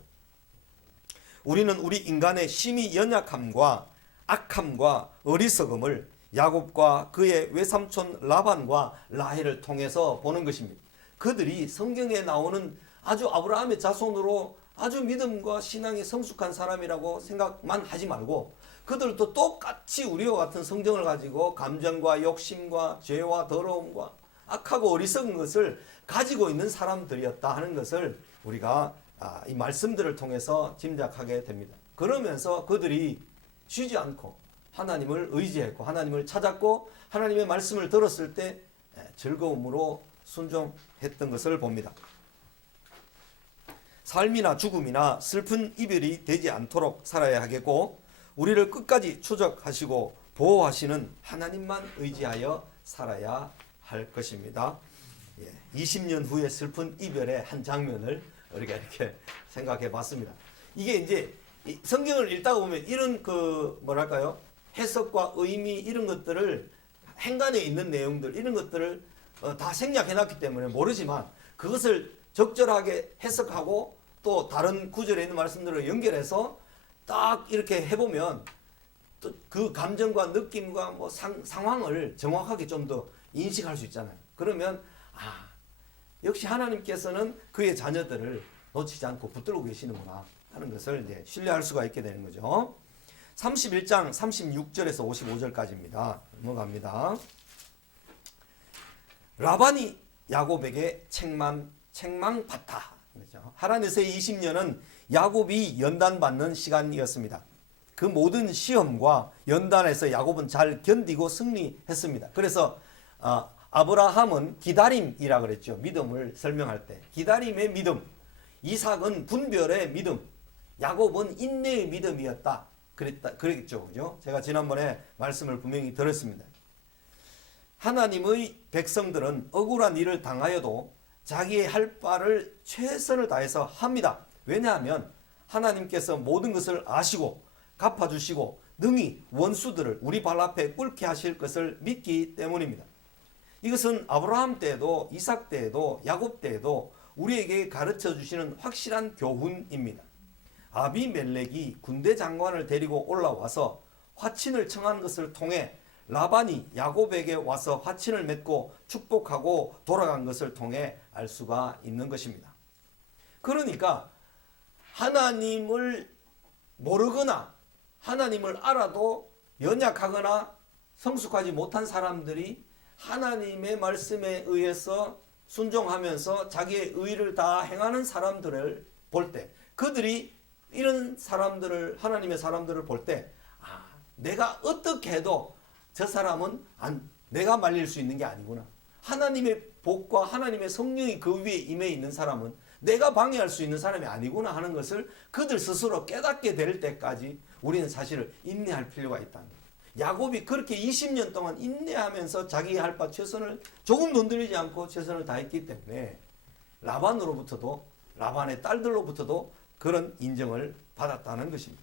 우리는 우리 인간의 심히 연약함과 악함과 어리석음을 야곱과 그의 외삼촌 라반과 라헬을 통해서 보는 것입니다. 그들이 성경에 나오는 아주 아브라함의 자손으로 아주 믿음과 신앙이 성숙한 사람이라고 생각만 하지 말고 그들도 똑같이 우리와 같은 성정을 가지고 감정과 욕심과 죄와 더러움과 악하고 어리석은 것을 가지고 있는 사람들이었다 하는 것을 우리가 이 말씀들을 통해서 짐작하게 됩니다. 그러면서 그들이 쉬지 않고 하나님을 의지했고 하나님을 찾았고 하나님의 말씀을 들었을 때 즐거움으로 순종했던 것을 봅니다. 삶이나 죽음이나 슬픈 이별이 되지 않도록 살아야 하겠고 우리를 끝까지 추적하시고 보호하시는 하나님만 의지하여 살아야 할 것입니다. 20년 후에 슬픈 이별의 한 장면을 우리가 이렇게 생각해 봤습니다. 이게 이제 성경을 읽다가 보면 이런 뭐랄까요? 해석과 의미 이런 것들을 행간에 있는 내용들 이런 것들을 다 생략해 놨기 때문에 모르지만 그것을 적절하게 해석하고 또 다른 구절에 있는 말씀들을 연결해서 딱 이렇게 해보면 또 그 감정과 느낌과 뭐 상황을 정확하게 좀 더 인식할 수 있잖아요. 그러면 역시 하나님께서는 그의 자녀들을 놓치지 않고 붙들고 계시는구나 하는 것을 이제 신뢰할 수가 있게 되는 거죠. 31장 36절에서 55절까지입니다. 넘어갑니다. 라반이 야곱에게 책망받다. 그렇죠? 하란에서의 20년은 야곱이 연단받는 시간이었습니다. 그 모든 시험과 연단에서 야곱은 잘 견디고 승리했습니다. 그래서 아브라함은 기다림이라 그랬죠. 믿음을 설명할 때. 기다림의 믿음. 이삭은 분별의 믿음. 야곱은 인내의 믿음이었다. 그랬죠. 그죠? 제가 지난번에 말씀을 분명히 들었습니다. 하나님의 백성들은 억울한 일을 당하여도 자기의 할 바를 최선을 다해서 합니다. 왜냐하면 하나님께서 모든 것을 아시고 갚아주시고 능히 원수들을 우리 발 앞에 꿇게 하실 것을 믿기 때문입니다. 이것은 아브라함 때에도 이삭 때에도 야곱 때에도 우리에게 가르쳐 주시는 확실한 교훈입니다. 아비멜렉이 군대 장관을 데리고 올라와서 화친을 청한 것을 통해 라반이 야곱에게 와서 화친을 맺고 축복하고 돌아간 것을 통해 알 수가 있는 것입니다. 그러니까 하나님을 모르거나 하나님을 알아도 연약하거나 성숙하지 못한 사람들이 하나님의 말씀에 의해서 순종하면서 자기의 의를 다 행하는 사람들을 볼 때 그들이 이런 사람들을 하나님의 사람들을 볼 때 내가 어떻게 해도 저 사람은 내가 말릴 수 있는 게 아니구나. 하나님의 복과 하나님의 성령이 그 위에 임해 있는 사람은 내가 방해할 수 있는 사람이 아니구나 하는 것을 그들 스스로 깨닫게 될 때까지 우리는 사실을 인내할 필요가 있다는 거예요. 야곱이 그렇게 20년 동안 인내하면서 자기 할 바 최선을 조금도 흔들리지 않고 최선을 다했기 때문에 라반으로부터도 라반의 딸들로부터도 그런 인정을 받았다는 것입니다.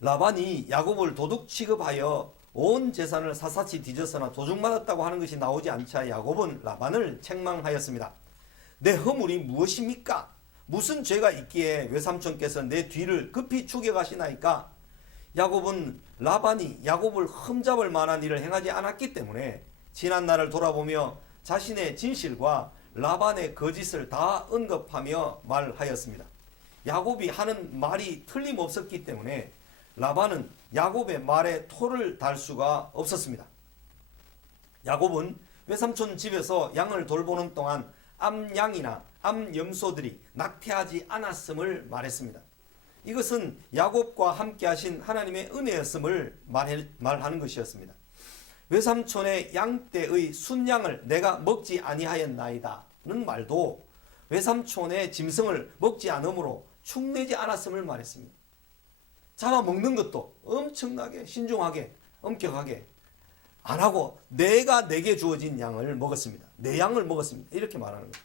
라반이 야곱을 도둑 취급하여 온 재산을 사사치 뒤져서나 도둑맞았다고 하는 것이 나오지 않자 야곱은 라반을 책망하였습니다. 내 허물이 무엇입니까? 무슨 죄가 있기에 외삼촌께서 내 뒤를 급히 죽여가시나이까? 야곱은 라반이 야곱을 흠잡을 만한 일을 행하지 않았기 때문에 지난 날을 돌아보며 자신의 진실과 라반의 거짓을 다 언급하며 말하였습니다. 야곱이 하는 말이 틀림없었기 때문에 라반은 야곱의 말에 토를 달 수가 없었습니다. 야곱은 외삼촌 집에서 양을 돌보는 동안 암양이나 암염소들이 낙태하지 않았음을 말했습니다. 이것은 야곱과 함께 하신 하나님의 은혜였음을 말하는 것이었습니다. 외삼촌의 양떼의 순양을 내가 먹지 아니하였나이다는 말도 외삼촌의 짐승을 먹지 않으므로 축내지 않았음을 말했습니다. 잡아먹는 것도 엄청나게 신중하게 엄격하게 안 하고 내가 내게 주어진 양을 먹었습니다. 내 양을 먹었습니다. 이렇게 말하는 거예요.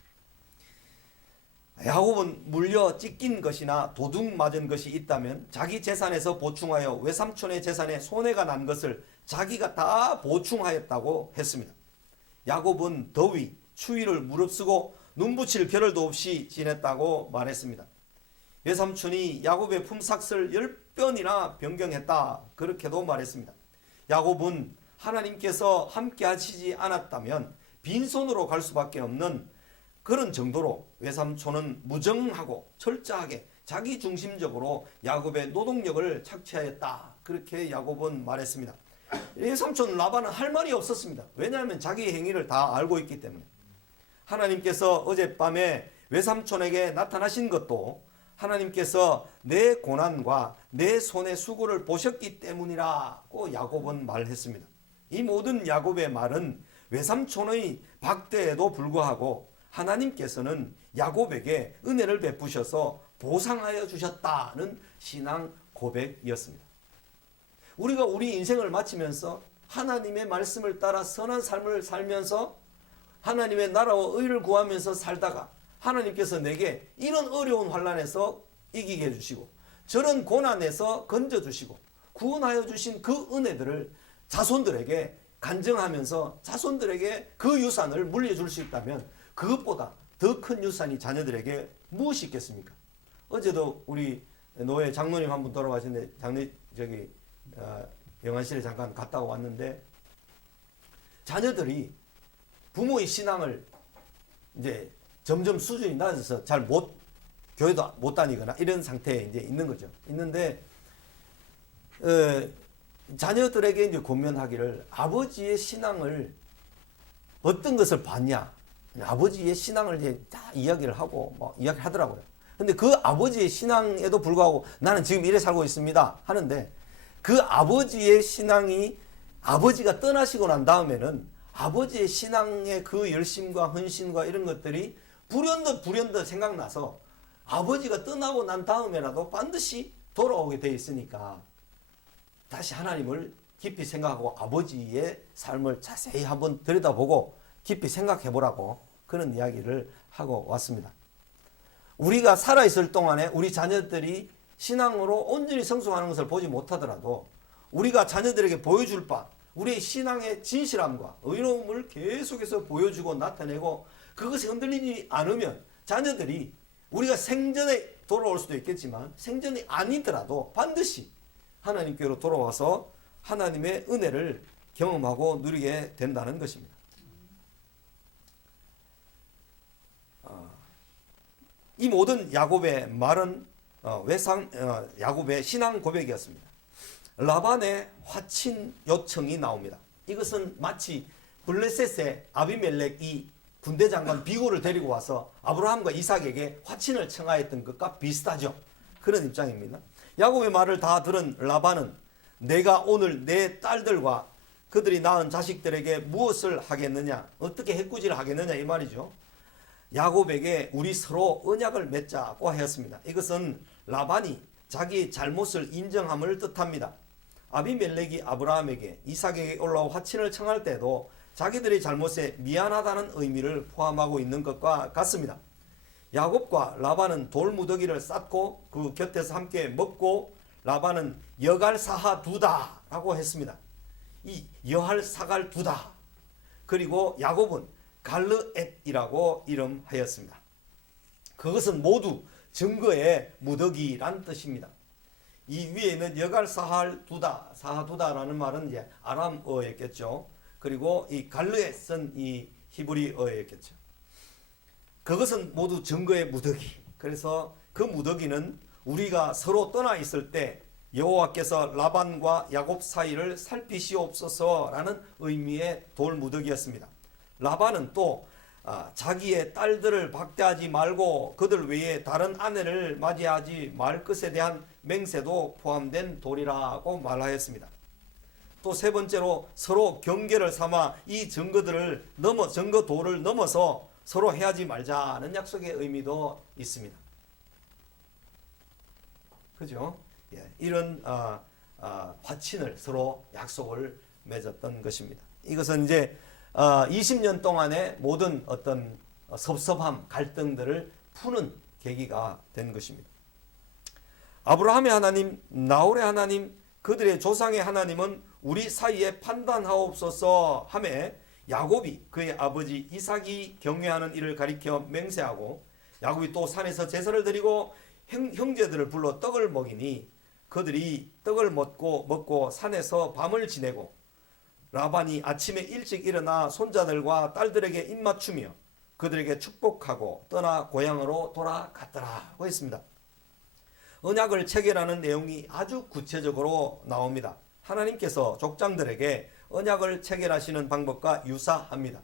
야곱은 물려 찢긴 것이나 도둑 맞은 것이 있다면 자기 재산에서 보충하여 외삼촌의 재산에 손해가 난 것을 자기가 다 보충하였다고 했습니다. 야곱은 더위, 추위를 무릅쓰고 눈붙일 겨를도 없이 지냈다고 말했습니다. 외삼촌이 야곱의 품삯을 10번이나 변경했다 그렇게도 말했습니다. 야곱은 하나님께서 함께 하시지 않았다면 빈손으로 갈 수밖에 없는 그런 정도로 외삼촌은 무정하고 철저하게 자기중심적으로 야곱의 노동력을 착취하였다 그렇게 야곱은 말했습니다. 외삼촌 라반은 할 말이 없었습니다. 왜냐하면 자기 행위를 다 알고 있기 때문에. 하나님께서 어젯밤에 외삼촌에게 나타나신 것도 하나님께서 내 고난과 내 손의 수고를 보셨기 때문이라고 야곱은 말했습니다. 이 모든 야곱의 말은 외삼촌의 박대에도 불구하고 하나님께서는 야곱에게 은혜를 베푸셔서 보상하여 주셨다는 신앙 고백이었습니다. 우리가 우리 인생을 마치면서 하나님의 말씀을 따라 선한 삶을 살면서 하나님의 나라와 의를 구하면서 살다가 하나님께서 내게 이런 어려운 환난에서 이기게 해주시고 저런 고난에서 건져주시고 구원하여 주신 그 은혜들을 자손들에게 간증하면서 자손들에게 그 유산을 물려줄 수 있다면 그것보다 더 큰 유산이 자녀들에게 무엇이 있겠습니까? 어제도 우리 노예 장로님 한 분 돌아가셨는데 영안실에 잠깐 갔다 왔는데 자녀들이 부모의 신앙을 이제 점점 수준이 낮아서 교회도 못 다니거나 이런 상태에 이제 있는 거죠. 있는데 자녀들에게 이제 권면하기를 아버지의 신앙을 어떤 것을 봤냐, 아버지의 신앙을 이제 다 이야기를 하고 이야기를 하더라고요. 근데 그 아버지의 신앙에도 불구하고 나는 지금 이래 살고 있습니다 하는데 그 아버지의 신앙이 아버지가 떠나시고 난 다음에는 아버지의 신앙의 그 열심과 헌신과 이런 것들이 불현듯 생각나서 아버지가 떠나고 난 다음에라도 반드시 돌아오게 돼 있으니까 다시 하나님을 깊이 생각하고 아버지의 삶을 자세히 한번 들여다보고 깊이 생각해 보라고 그런 이야기를 하고 왔습니다. 우리가 살아있을 동안에 우리 자녀들이 신앙으로 온전히 성숙하는 것을 보지 못하더라도 우리가 자녀들에게 보여줄 바 우리의 신앙의 진실함과 의로움을 계속해서 보여주고 나타내고 그것이 흔들리지 않으면 자녀들이 우리가 생전에 돌아올 수도 있겠지만 생전이 아니더라도 반드시 하나님께로 돌아와서 하나님의 은혜를 경험하고 누리게 된다는 것입니다. 이 모든 야곱의 말은 야곱의 신앙 고백이었습니다. 라반의 화친 요청이 나옵니다. 이것은 마치 블레셋의 아비멜렉이 군대 장관 비고를 데리고 와서 아브라함과 이삭에게 화친을 청하였던 것과 비슷하죠. 그런 입장입니다. 야곱의 말을 다 들은 라반은 내가 오늘 내 딸들과 그들이 낳은 자식들에게 무엇을 하겠느냐, 어떻게 해꾸지를 하겠느냐 이 말이죠. 야곱에게 우리 서로 언약을 맺자고 하였습니다. 이것은 라반이 자기의 잘못을 인정함을 뜻합니다. 아비멜렉이 아브라함에게 이삭에게 올라와 화친을 청할 때도 자기들의 잘못에 미안하다는 의미를 포함하고 있는 것과 같습니다. 야곱과 라반은 돌무더기를 쌓고 그 곁에서 함께 먹고 라반은 여갈사하 두다 라고 했습니다. 이 여할사갈 두다. 그리고 야곱은 갈르엣이라고 이름하였습니다. 그것은 모두 증거의 무더기란 뜻입니다. 이 위에는 여갈사할 두다, 사하두다라는 말은 이제 아람어였겠죠. 그리고 이 갈르엣은 이 히브리어였겠죠. 그것은 모두 증거의 무더기. 그래서 그 무더기는 우리가 서로 떠나 있을 때 여호와께서 라반과 야곱 사이를 살피시옵소서라는 의미의 돌무더기였습니다. 라반은 또 자기의 딸들을 박대하지 말고 그들 외에 다른 아내를 맞이하지 말 것에 대한 맹세도 포함된 돌이라고 말하였습니다. 또 세 번째로 서로 경계를 삼아 이 증거들을 증거 돌을 넘어서 서로 해하지 말자는 약속의 의미도 있습니다. 그죠? 예, 이런 화친을 서로 약속을 맺었던 것입니다. 이것은 이제 20년 동안의 모든 어떤 섭섭함, 갈등들을 푸는 계기가 된 것입니다. 아브라함의 하나님, 나홀의 하나님, 그들의 조상의 하나님은 우리 사이에 판단하옵소서 하며 야곱이 그의 아버지 이삭이 경외하는 일을 가리켜 맹세하고 야곱이 또 산에서 제사를 드리고 형제들을 불러 떡을 먹이니 그들이 떡을 먹고 산에서 밤을 지내고 라반이 아침에 일찍 일어나 손자들과 딸들에게 입맞추며 그들에게 축복하고 떠나 고향으로 돌아갔더라고 했습니다. 언약을 체결하는 내용이 아주 구체적으로 나옵니다. 하나님께서 족장들에게 언약을 체결하시는 방법과 유사합니다.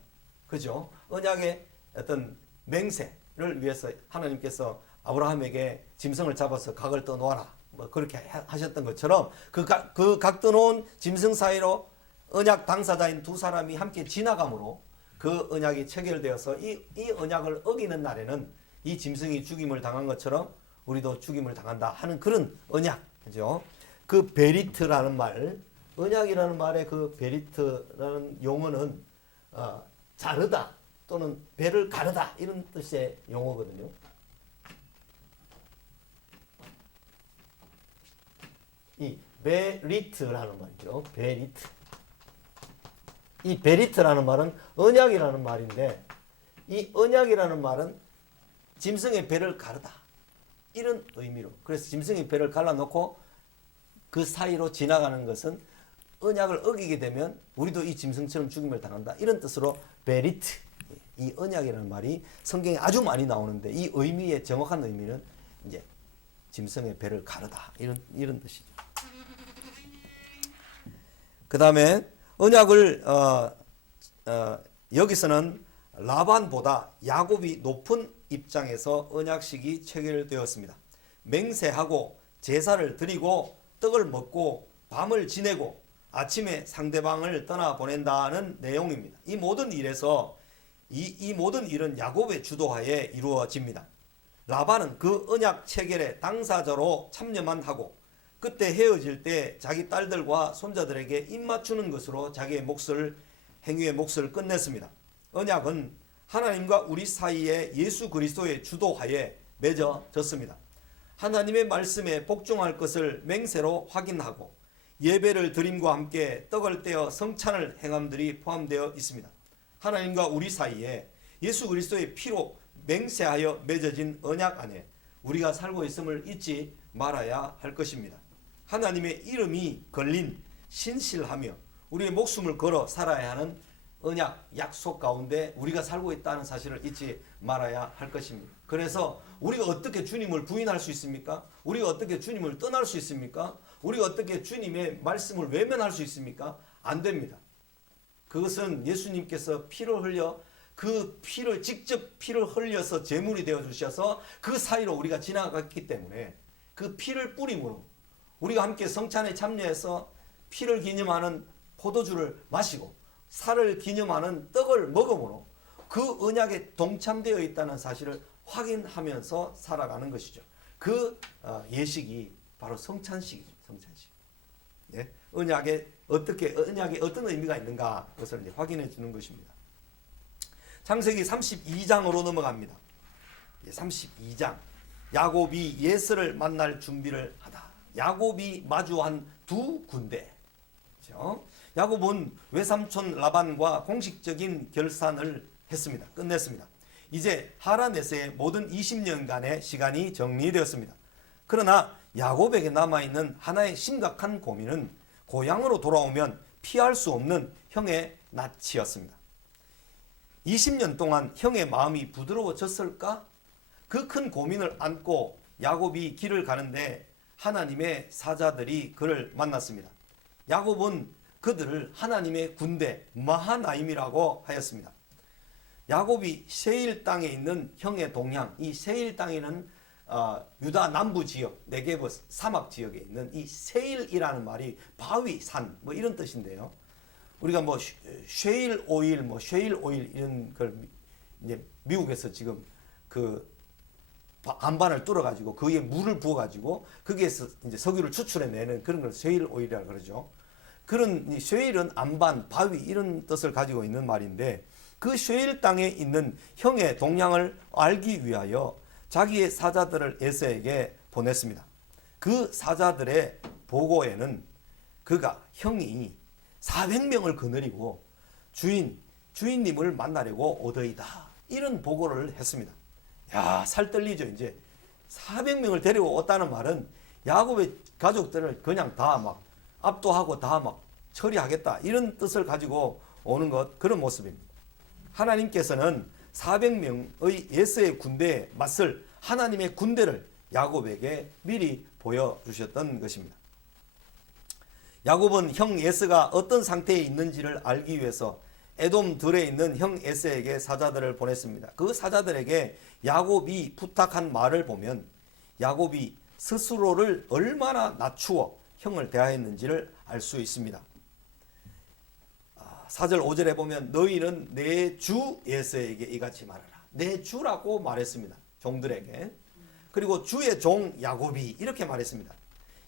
그죠? 언약의 어떤 맹세를 위해서 하나님께서 아브라함에게 짐승을 잡아서 각을 떠놓아라. 뭐 그렇게 하셨던 것처럼 그 각 떠놓은 짐승 사이로 언약 당사자인 두 사람이 함께 지나감으로 그 언약이 체결되어서 이 언약을 어기는 날에는 이 짐승이 죽임을 당한 것처럼 우리도 죽임을 당한다 하는 그런 언약. 그죠? 그 베리트라는 말, 언약이라는 말의 그 베리트라는 용어는 자르다 또는 배를 가르다 이런 뜻의 용어거든요. 이 베리트라는 말이죠. 베리트. 이 베리트라는 말은 언약이라는 말인데 이 언약이라는 말은 짐승의 배를 가르다. 이런 의미로. 그래서 짐승의 배를 갈라놓고 그 사이로 지나가는 것은 언약을 어기게 되면 우리도 이 짐승처럼 죽임을 당한다. 이런 뜻으로 베리트. 이 언약이라는 말이 성경에 아주 많이 나오는데 이 의미의 정확한 의미는 이제 짐승의 배를 가르다. 이런 뜻이죠. 그 다음에 언약을 여기서는 라반보다 야곱이 높은 입장에서 언약식이 체결되었습니다. 맹세하고 제사를 드리고 떡을 먹고 밤을 지내고 아침에 상대방을 떠나보낸다는 내용입니다. 이 모든 일에서 이 모든 일은 야곱의 주도하에 이루어집니다. 라반은 그 언약 체결의 당사자로 참여만 하고 그때 헤어질 때 자기 딸들과 손자들에게 입맞추는 것으로 자기의 행위의 몫을 끝냈습니다. 언약은 하나님과 우리 사이에 예수 그리스도의 주도하에 맺어졌습니다. 하나님의 말씀에 복종할 것을 맹세로 확인하고 예배를 드림과 함께 떡을 떼어 성찬을 행함들이 포함되어 있습니다. 하나님과 우리 사이에 예수 그리스도의 피로 맹세하여 맺어진 언약 안에 우리가 살고 있음을 잊지 말아야 할 것입니다. 하나님의 이름이 걸린 신실하며 우리의 목숨을 걸어 살아야 하는 언약, 약속 가운데 우리가 살고 있다는 사실을 잊지 말아야 할 것입니다. 그래서 우리가 어떻게 주님을 부인할 수 있습니까? 우리가 어떻게 주님을 떠날 수 있습니까? 우리가 어떻게 주님의 말씀을 외면할 수 있습니까? 안 됩니다. 그것은 예수님께서 피를 흘려 그 피를 직접 피를 흘려서 제물이 되어 주셔서 그 사이로 우리가 지나갔기 때문에 그 피를 뿌림으로 우리가 함께 성찬에 참여해서 피를 기념하는 포도주를 마시고 살을 기념하는 떡을 먹음으로 그 언약에 동참되어 있다는 사실을 확인하면서 살아가는 것이죠. 그 예식이 바로 성찬식이죠. 성찬식. 예? 언약에 어떤 의미가 있는가 그것을 이제 확인해 주는 것입니다. 창세기 32장으로 넘어갑니다. 32장. 야곱이 예서를 만날 준비를 하다. 야곱이 마주한 두 군대. 그렇죠? 야곱은 외삼촌 라반과 공식적인 결산을 했습니다. 끝냈습니다. 이제 하란에서의 모든 20년간의 시간이 정리되었습니다. 그러나 야곱에게 남아있는 하나의 심각한 고민은 고향으로 돌아오면 피할 수 없는 형의 낯이었습니다. 20년 동안 형의 마음이 부드러워졌을까? 그 큰 고민을 안고 야곱이 길을 가는데 하나님의 사자들이 그를 만났습니다. 야곱은 그들을 하나님의 군대 마하나임이라고 하였습니다. 야곱이 세일 땅에 있는 형의 동향, 이 세일 땅에는 유다 남부 지역, 네게브 사막 지역에 있는 이 세일이라는 말이 바위, 산, 뭐 이런 뜻인데요. 우리가 뭐 쉐일 오일, 뭐 쉐일 오일 이런 걸 이제 미국에서 지금 그 안반을 뚫어가지고 그 위에 물을 부어가지고 거기에서 이제 석유를 추출해내는 그런 걸 쉐일 오일이라고 그러죠. 그런 이 쉐일은 안반, 바위 이런 뜻을 가지고 있는 말인데 그 쉐일 땅에 있는 형의 동향을 알기 위하여 자기의 사자들을 에서에게 보냈습니다. 그 사자들의 보고에는 그가 형이 400명을 거느리고 주인님을 만나려고 오더이다. 이런 보고를 했습니다. 야, 살 떨리죠. 이제 400명을 데리고 왔다는 말은 야곱의 가족들을 그냥 다 막 압도하고 다 막 처리하겠다. 이런 뜻을 가지고 오는 것, 그런 모습입니다. 하나님께서는 400명의 예서의 군대에 맞설 하나님의 군대를 야곱에게 미리 보여주셨던 것입니다. 야곱은 형 예서가 어떤 상태에 있는지를 알기 위해서 에돔 들에 있는 형 에서에게 사자들을 보냈습니다. 그 사자들에게 야곱이 부탁한 말을 보면 야곱이 스스로를 얼마나 낮추어 형을 대하였는지를 알 수 있습니다. 4절 5절에 보면 너희는 내 주 에서에게 이같이 말하라. 내 주라고 말했습니다. 종들에게. 그리고 주의 종 야곱이 이렇게 말했습니다.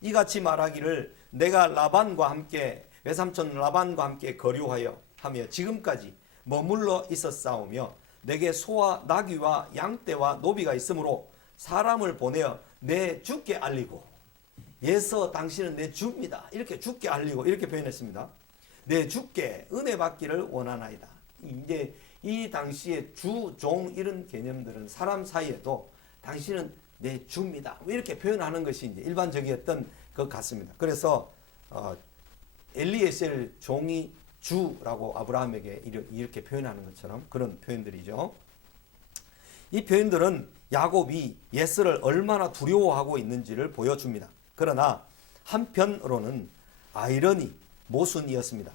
이같이 말하기를 내가 라반과 함께 외삼촌 라반과 함께 거류하여 하며 지금까지 머물러 있었사오며 내게 소와 나귀와 양떼와 노비가 있으므로 사람을 보내어 내 주께 알리고 예서 당신은 내 주입니다. 이렇게 주께 알리고 이렇게 표현했습니다. 내 주께 은혜 받기를 원하나이다. 이제 이 당시에 주, 종 이런 개념들은 사람 사이에도 당신은 내 주입니다. 이렇게 표현하는 것이 이제 일반적이었던 것 같습니다. 그래서 엘리에셀 종이 주라고 아브라함에게 이렇게 표현하는 것처럼 그런 표현들이죠. 이 표현들은 야곱이 예서를 얼마나 두려워하고 있는지를 보여줍니다. 그러나 한편으로는 아이러니, 모순이었습니다.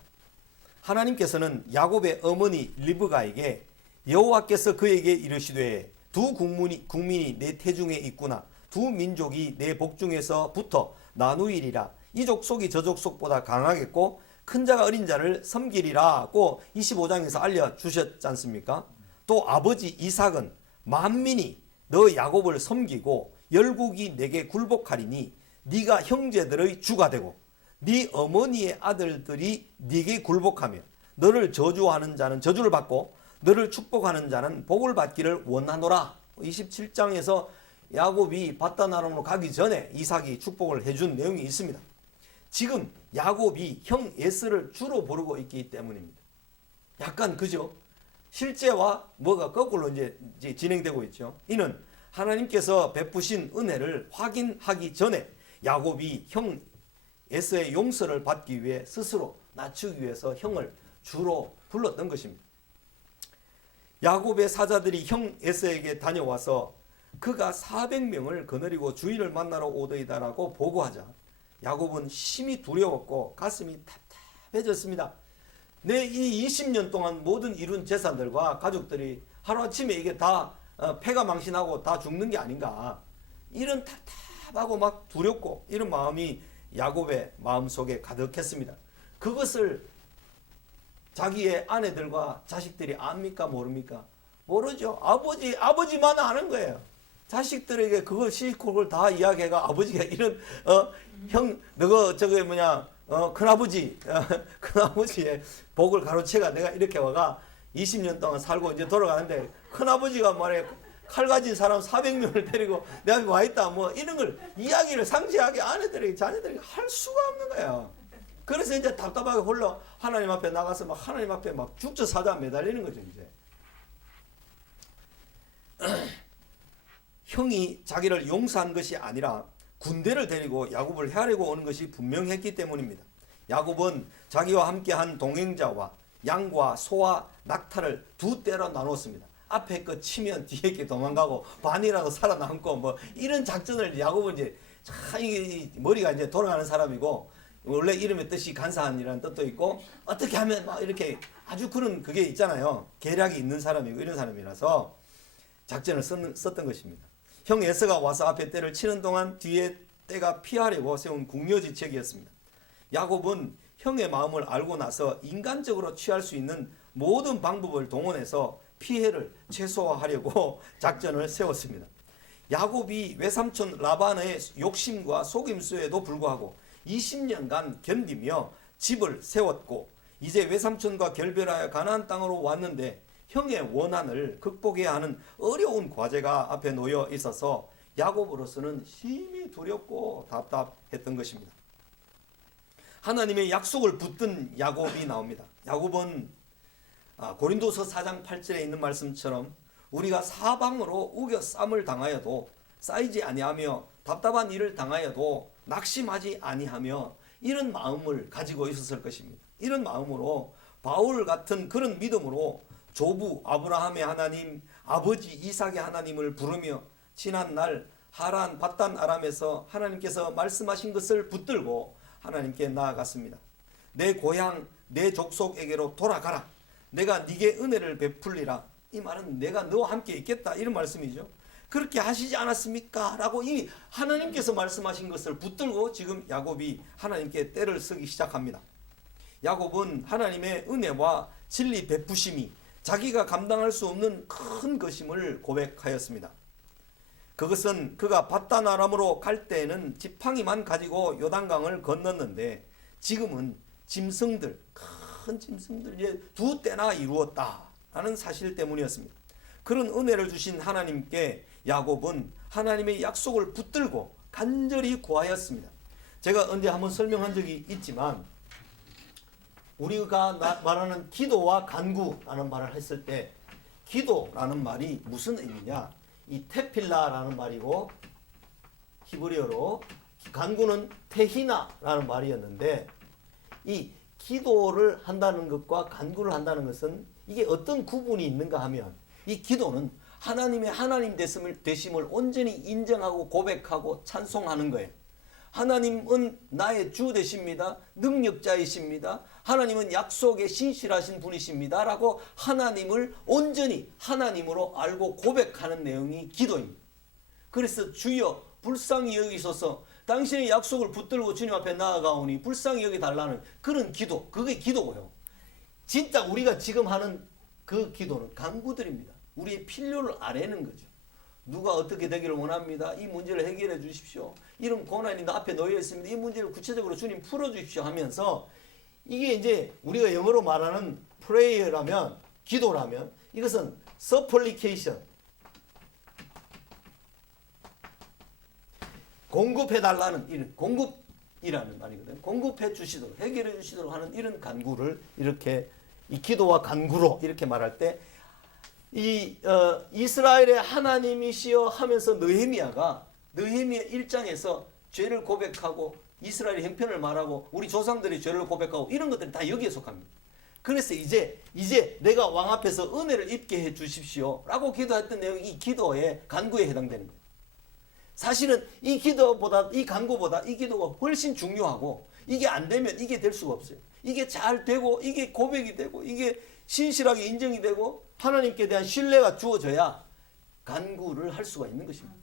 하나님께서는 야곱의 어머니 리브가에게 여호와께서 그에게 이르시되 두 국민이 내 태중에 있구나. 두 민족이 내 복중에서 붙어 나누이리라. 이 족속이 저 족속보다 강하겠고 큰 자가 어린 자를 섬기리라고 25장에서 알려주셨지 않습니까? 또 아버지 이삭은 만민이 너 야곱을 섬기고 열국이 내게 굴복하리니 네가 형제들의 주가 되고 네 어머니의 아들들이 네게 굴복하며 너를 저주하는 자는 저주를 받고 너를 축복하는 자는 복을 받기를 원하노라. 27장에서 야곱이 바다나람으로 가기 전에 이삭이 축복을 해준 내용이 있습니다. 지금 야곱이 형 에서를 주로 부르고 있기 때문입니다. 약간 그죠? 실제와 뭐가 거꾸로 이제 진행되고 있죠. 이는 하나님께서 베푸신 은혜를 확인하기 전에 야곱이 형 에서의 용서를 받기 위해 스스로 낮추기 위해서 형을 주로 불렀던 것입니다. 야곱의 사자들이 형 에서에게 다녀와서 그가 400명을 거느리고 주인을 만나러 오더이다라고 보고하자 야곱은 심히 두려웠고 가슴이 답답해졌습니다. 내 이 20년 동안 모든 이룬 재산들과 가족들이 하루아침에 이게 다 폐가 망신하고 다 죽는 게 아닌가. 이런 답답하고 막 두렵고 이런 마음이 야곱의 마음속에 가득했습니다. 그것을 자기의 아내들과 자식들이 압니까 모릅니까? 모르죠. 아버지만 아는 거예요. 자식들에게 그걸 시시콜콜 다 이야기해가 아버지가 이런 형 너가 저게 뭐냐 큰아버지 큰아버지의 복을 가로채가 내가 이렇게 와가 20년 동안 살고 이제 돌아가는데 큰아버지가 말해 칼 가진 사람 400명을 데리고 내 앞에 와 있다 뭐 이런 걸 이야기를 상세하게 아내들에게 자녀들에게 할 수가 없는 거예요. 그래서 이제 답답하게 홀로 하나님 앞에 나가서 막 하나님 앞에 막 죽자사자 매달리는 거죠 이제. 형이 자기를 용서한 것이 아니라 군대를 데리고 야곱을 헤아리고 오는 것이 분명했기 때문입니다. 야곱은 자기와 함께한 동행자와 양과 소와 낙타를 두 떼로 나눴습니다. 앞에 거 치면 뒤에 게 도망가고 반이라도 살아남고 뭐 이런 작전을 야곱은 이제 머리가 이제 돌아가는 사람이고 원래 이름의 뜻이 간사한이라는 뜻도 있고 어떻게 하면 막 이렇게 아주 그런 그게 있잖아요. 계략이 있는 사람이고 이런 사람이라서 작전을 썼던 것입니다. 형 에서가 와서 앞에 떼를 치는 동안 뒤에 떼가 피하려고 세운 궁여지책이었습니다. 야곱은 형의 마음을 알고 나서 인간적으로 취할 수 있는 모든 방법을 동원해서 피해를 최소화하려고 작전을 세웠습니다. 야곱이 외삼촌 라반의 욕심과 속임수에도 불구하고 20년간 견디며 집을 세웠고 이제 외삼촌과 결별하여 가나안 땅으로 왔는데 형의 원한을 극복해야 하는 어려운 과제가 앞에 놓여 있어서 야곱으로서는 심히 두렵고 답답했던 것입니다. 하나님의 약속을 붙든 야곱이 나옵니다. 야곱은 고린도서 4장 8절에 있는 말씀처럼 우리가 사방으로 우겨 쌈을 당하여도 쌓이지 아니하며 답답한 일을 당하여도 낙심하지 아니하며 이런 마음을 가지고 있었을 것입니다. 이런 마음으로 바울 같은 그런 믿음으로 조부 아브라함의 하나님 아버지 이삭의 하나님을 부르며 지난날 하란 밧단 아람에서 하나님께서 말씀하신 것을 붙들고 하나님께 나아갔습니다. 내 고향 내 족속에게로 돌아가라. 내가 네게 은혜를 베풀리라. 이 말은 내가 너와 함께 있겠다 이런 말씀이죠. 그렇게 하시지 않았습니까? 라고 이 하나님께서 말씀하신 것을 붙들고 지금 야곱이 하나님께 떼를 쓰기 시작합니다. 야곱은 하나님의 은혜와 진리 베푸심이 자기가 감당할 수 없는 큰 것임을 고백하였습니다. 그것은 그가 밧단 아람으로 갈 때에는 지팡이만 가지고 요단강을 건넜는데 지금은 짐승들, 큰 짐승들 이제 두 떼나 이루었다라는 사실 때문이었습니다. 그런 은혜를 주신 하나님께 야곱은 하나님의 약속을 붙들고 간절히 구하였습니다. 제가 언제 한번 설명한 적이 있지만 우리가 말하는 기도와 간구라는 말을 했을 때 기도라는 말이 무슨 의미냐? 이 테필라라는 말이고 히브리어로 간구는 테히나라는 말이었는데 이 기도를 한다는 것과 간구를 한다는 것은 이게 어떤 구분이 있는가 하면 이 기도는 하나님의 하나님 되심을 온전히 인정하고 고백하고 찬송하는 거예요. 하나님은 나의 주 되십니다. 능력자이십니다. 하나님은 약속에 신실하신 분이십니다. 라고 하나님을 온전히 하나님으로 알고 고백하는 내용이 기도입니다. 그래서 주여 불쌍히 여기소서 당신의 약속을 붙들고 주님 앞에 나아가오니 불쌍히 여기달라는 그런 기도, 그게 기도고요. 진짜 우리가 지금 하는 그 기도는 간구들입니다. 우리의 필요를 아뢰는 거죠. 누가 어떻게 되기를 원합니다. 이 문제를 해결해 주십시오. 이런 고난이 나 앞에 놓여 있습니다. 이 문제를 구체적으로 주님 풀어주십시오 하면서 이게 이제 우리가 영어로 말하는 prayer라면 기도라면 이것은 supplication 공급해달라는 이런 공급이라는 말이거든요. 공급해 주시도록 해결해 주시도록 하는 이런 간구를 이렇게 이 기도와 간구로 이렇게 말할 때 이스라엘의 하나님이시여 하면서 느헤미야가 느헤미야 1장에서 죄를 고백하고 이스라엘의 형편을 말하고 우리 조상들이 죄를 고백하고 이런 것들이 다 여기에 속합니다. 그래서 이제 내가 왕 앞에서 은혜를 입게 해 주십시오 라고 기도했던 내용이 이 기도의 간구에 해당되는 거예요. 사실은 이 기도보다 이 간구보다 이 기도가 훨씬 중요하고 이게 안 되면 이게 될 수가 없어요. 이게 잘 되고 이게 고백이 되고 이게 신실하게 인정이 되고 하나님께 대한 신뢰가 주어져야 간구를 할 수가 있는 것입니다.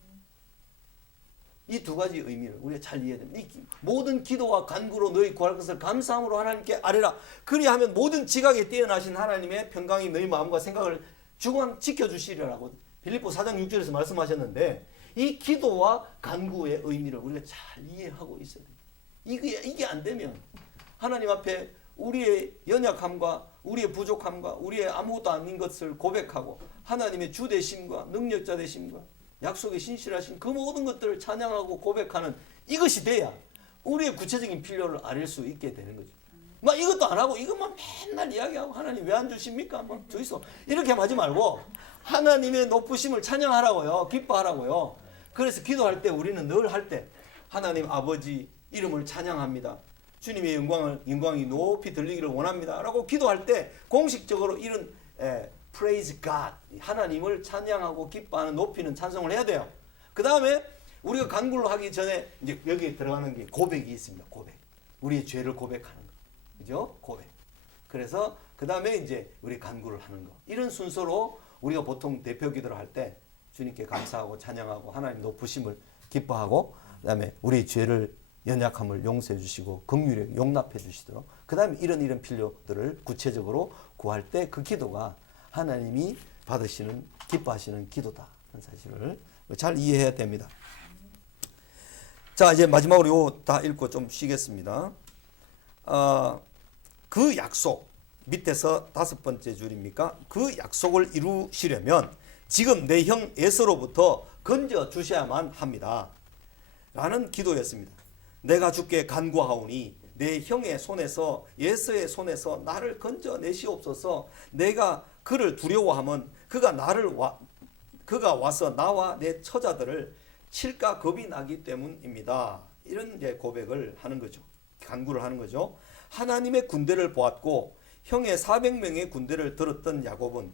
이 두 가지 의미를 우리가 잘 이해해야 됩니다. 모든 기도와 간구로 너희 구할 것을 감사함으로 하나님께 아뢰라. 그리하면 모든 지각에 뛰어나신 하나님의 평강이 너희 마음과 생각을 주관 지켜주시리라고 빌립보 4장 6절에서 말씀하셨는데, 이 기도와 간구의 의미를 우리가 잘 이해하고 있어야 됩니다. 이게 안 되면 하나님 앞에 우리의 연약함과 우리의 부족함과 우리의 아무것도 아닌 것을 고백하고 하나님의 주 되심과 능력자 되심과 약속의 신실하신 그 모든 것들을 찬양하고 고백하는 이것이 돼야 우리의 구체적인 필요를 아릴 수 있게 되는 거죠. 막 이것도 안 하고 이것만 맨날 이야기하고 하나님 왜 안 주십니까? 뭐 주이소 이렇게 하지 말고 하나님의 높으심을 찬양하라고요. 기뻐하라고요. 그래서 기도할 때 우리는 늘 할 때 하나님 아버지 이름을 찬양합니다. 주님의 영광이 높이 들리기를 원합니다. 라고 기도할 때 공식적으로 이런 praise God, 하나님을 찬양하고 기뻐하는 높이는 찬송을 해야 돼요. 그 다음에 우리가 간구를 하기 전에 이제 여기에 들어가는 게 고백이 있습니다. 고백. 우리의 죄를 고백하는 거. 그죠? 고백. 그래서 그 다음에 이제 우리 간구를 하는 거. 이런 순서로 우리가 보통 대표 기도를 할 때 주님께 감사하고 찬양하고 하나님 높으심을 기뻐하고 그 다음에 우리 죄를 연약함을 용서해 주시고 긍휼히 용납해 주시도록 그 다음에 이런 필요들을 구체적으로 구할 때 그 기도가 하나님이 받으시는 기뻐하시는 기도다 하는 사실을 잘 이해해야 됩니다. 자, 이제 마지막으로 요 다 읽고 좀 쉬겠습니다. 그 약속 밑에서 5번째 줄입니까? 그 약속을 이루시려면 지금 내 형 에서로부터 건져 주셔야만 합니다. 라는 기도였습니다. 내가 주께 간구하오니 내 형의 손에서 에서의 손에서 나를 건져내시옵소서. 내가 그를 두려워하면 그가 와서 나와 내 처자들을 칠까 겁이 나기 때문입니다. 이런 이제 고백을 하는 거죠. 간구를 하는 거죠. 하나님의 군대를 보았고 형의 400명의 군대를 들었던 야곱은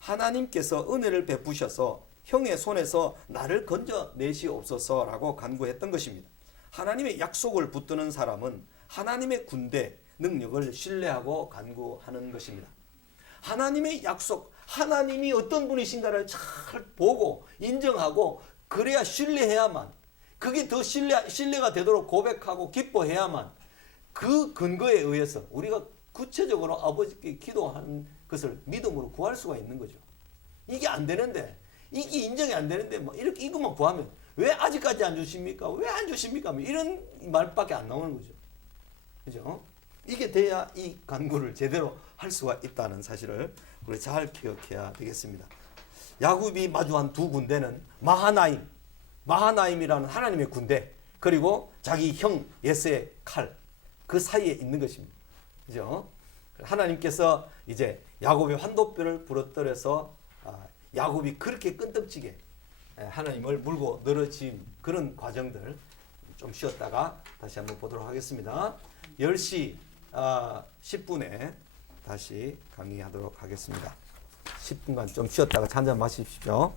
하나님께서 은혜를 베푸셔서 형의 손에서 나를 건져내시옵소서라고 간구했던 것입니다. 하나님의 약속을 붙드는 사람은 하나님의 군대 능력을 신뢰하고 간구하는 것입니다. 하나님의 약속, 하나님이 어떤 분이신가를 잘 보고 인정하고 그래야 신뢰해야만, 그게 더 신뢰가 되도록 고백하고 기뻐해야만 그 근거에 의해서 우리가 구체적으로 아버지께 기도하는 것을 믿음으로 구할 수가 있는 거죠. 이게 안 되는데, 이게 인정이 안 되는데 뭐 이렇게 이것만 구하면 왜 아직까지 안 주십니까? 왜 안 주십니까? 이런 말밖에 안 나오는 거죠. 그죠? 이게 돼야 이 간구를 제대로 할 수가 있다는 사실을 우리 잘 기억해야 되겠습니다. 야곱이 마주한 두 군대는 마하나임이라는 하나님의 군대, 그리고 자기 형 예스의 칼, 그 사이에 있는 것입니다. 그죠? 하나님께서 이제 야곱의 환도뼈를 부러뜨려서 야곱이 그렇게 끈떡지게 하나님을 물고 늘어진 그런 과정들 좀 쉬었다가 다시 한번 보도록 하겠습니다. 10시 10분에 다시 강의하도록 하겠습니다. 10분간 좀 쉬었다가 한잔 마십시오.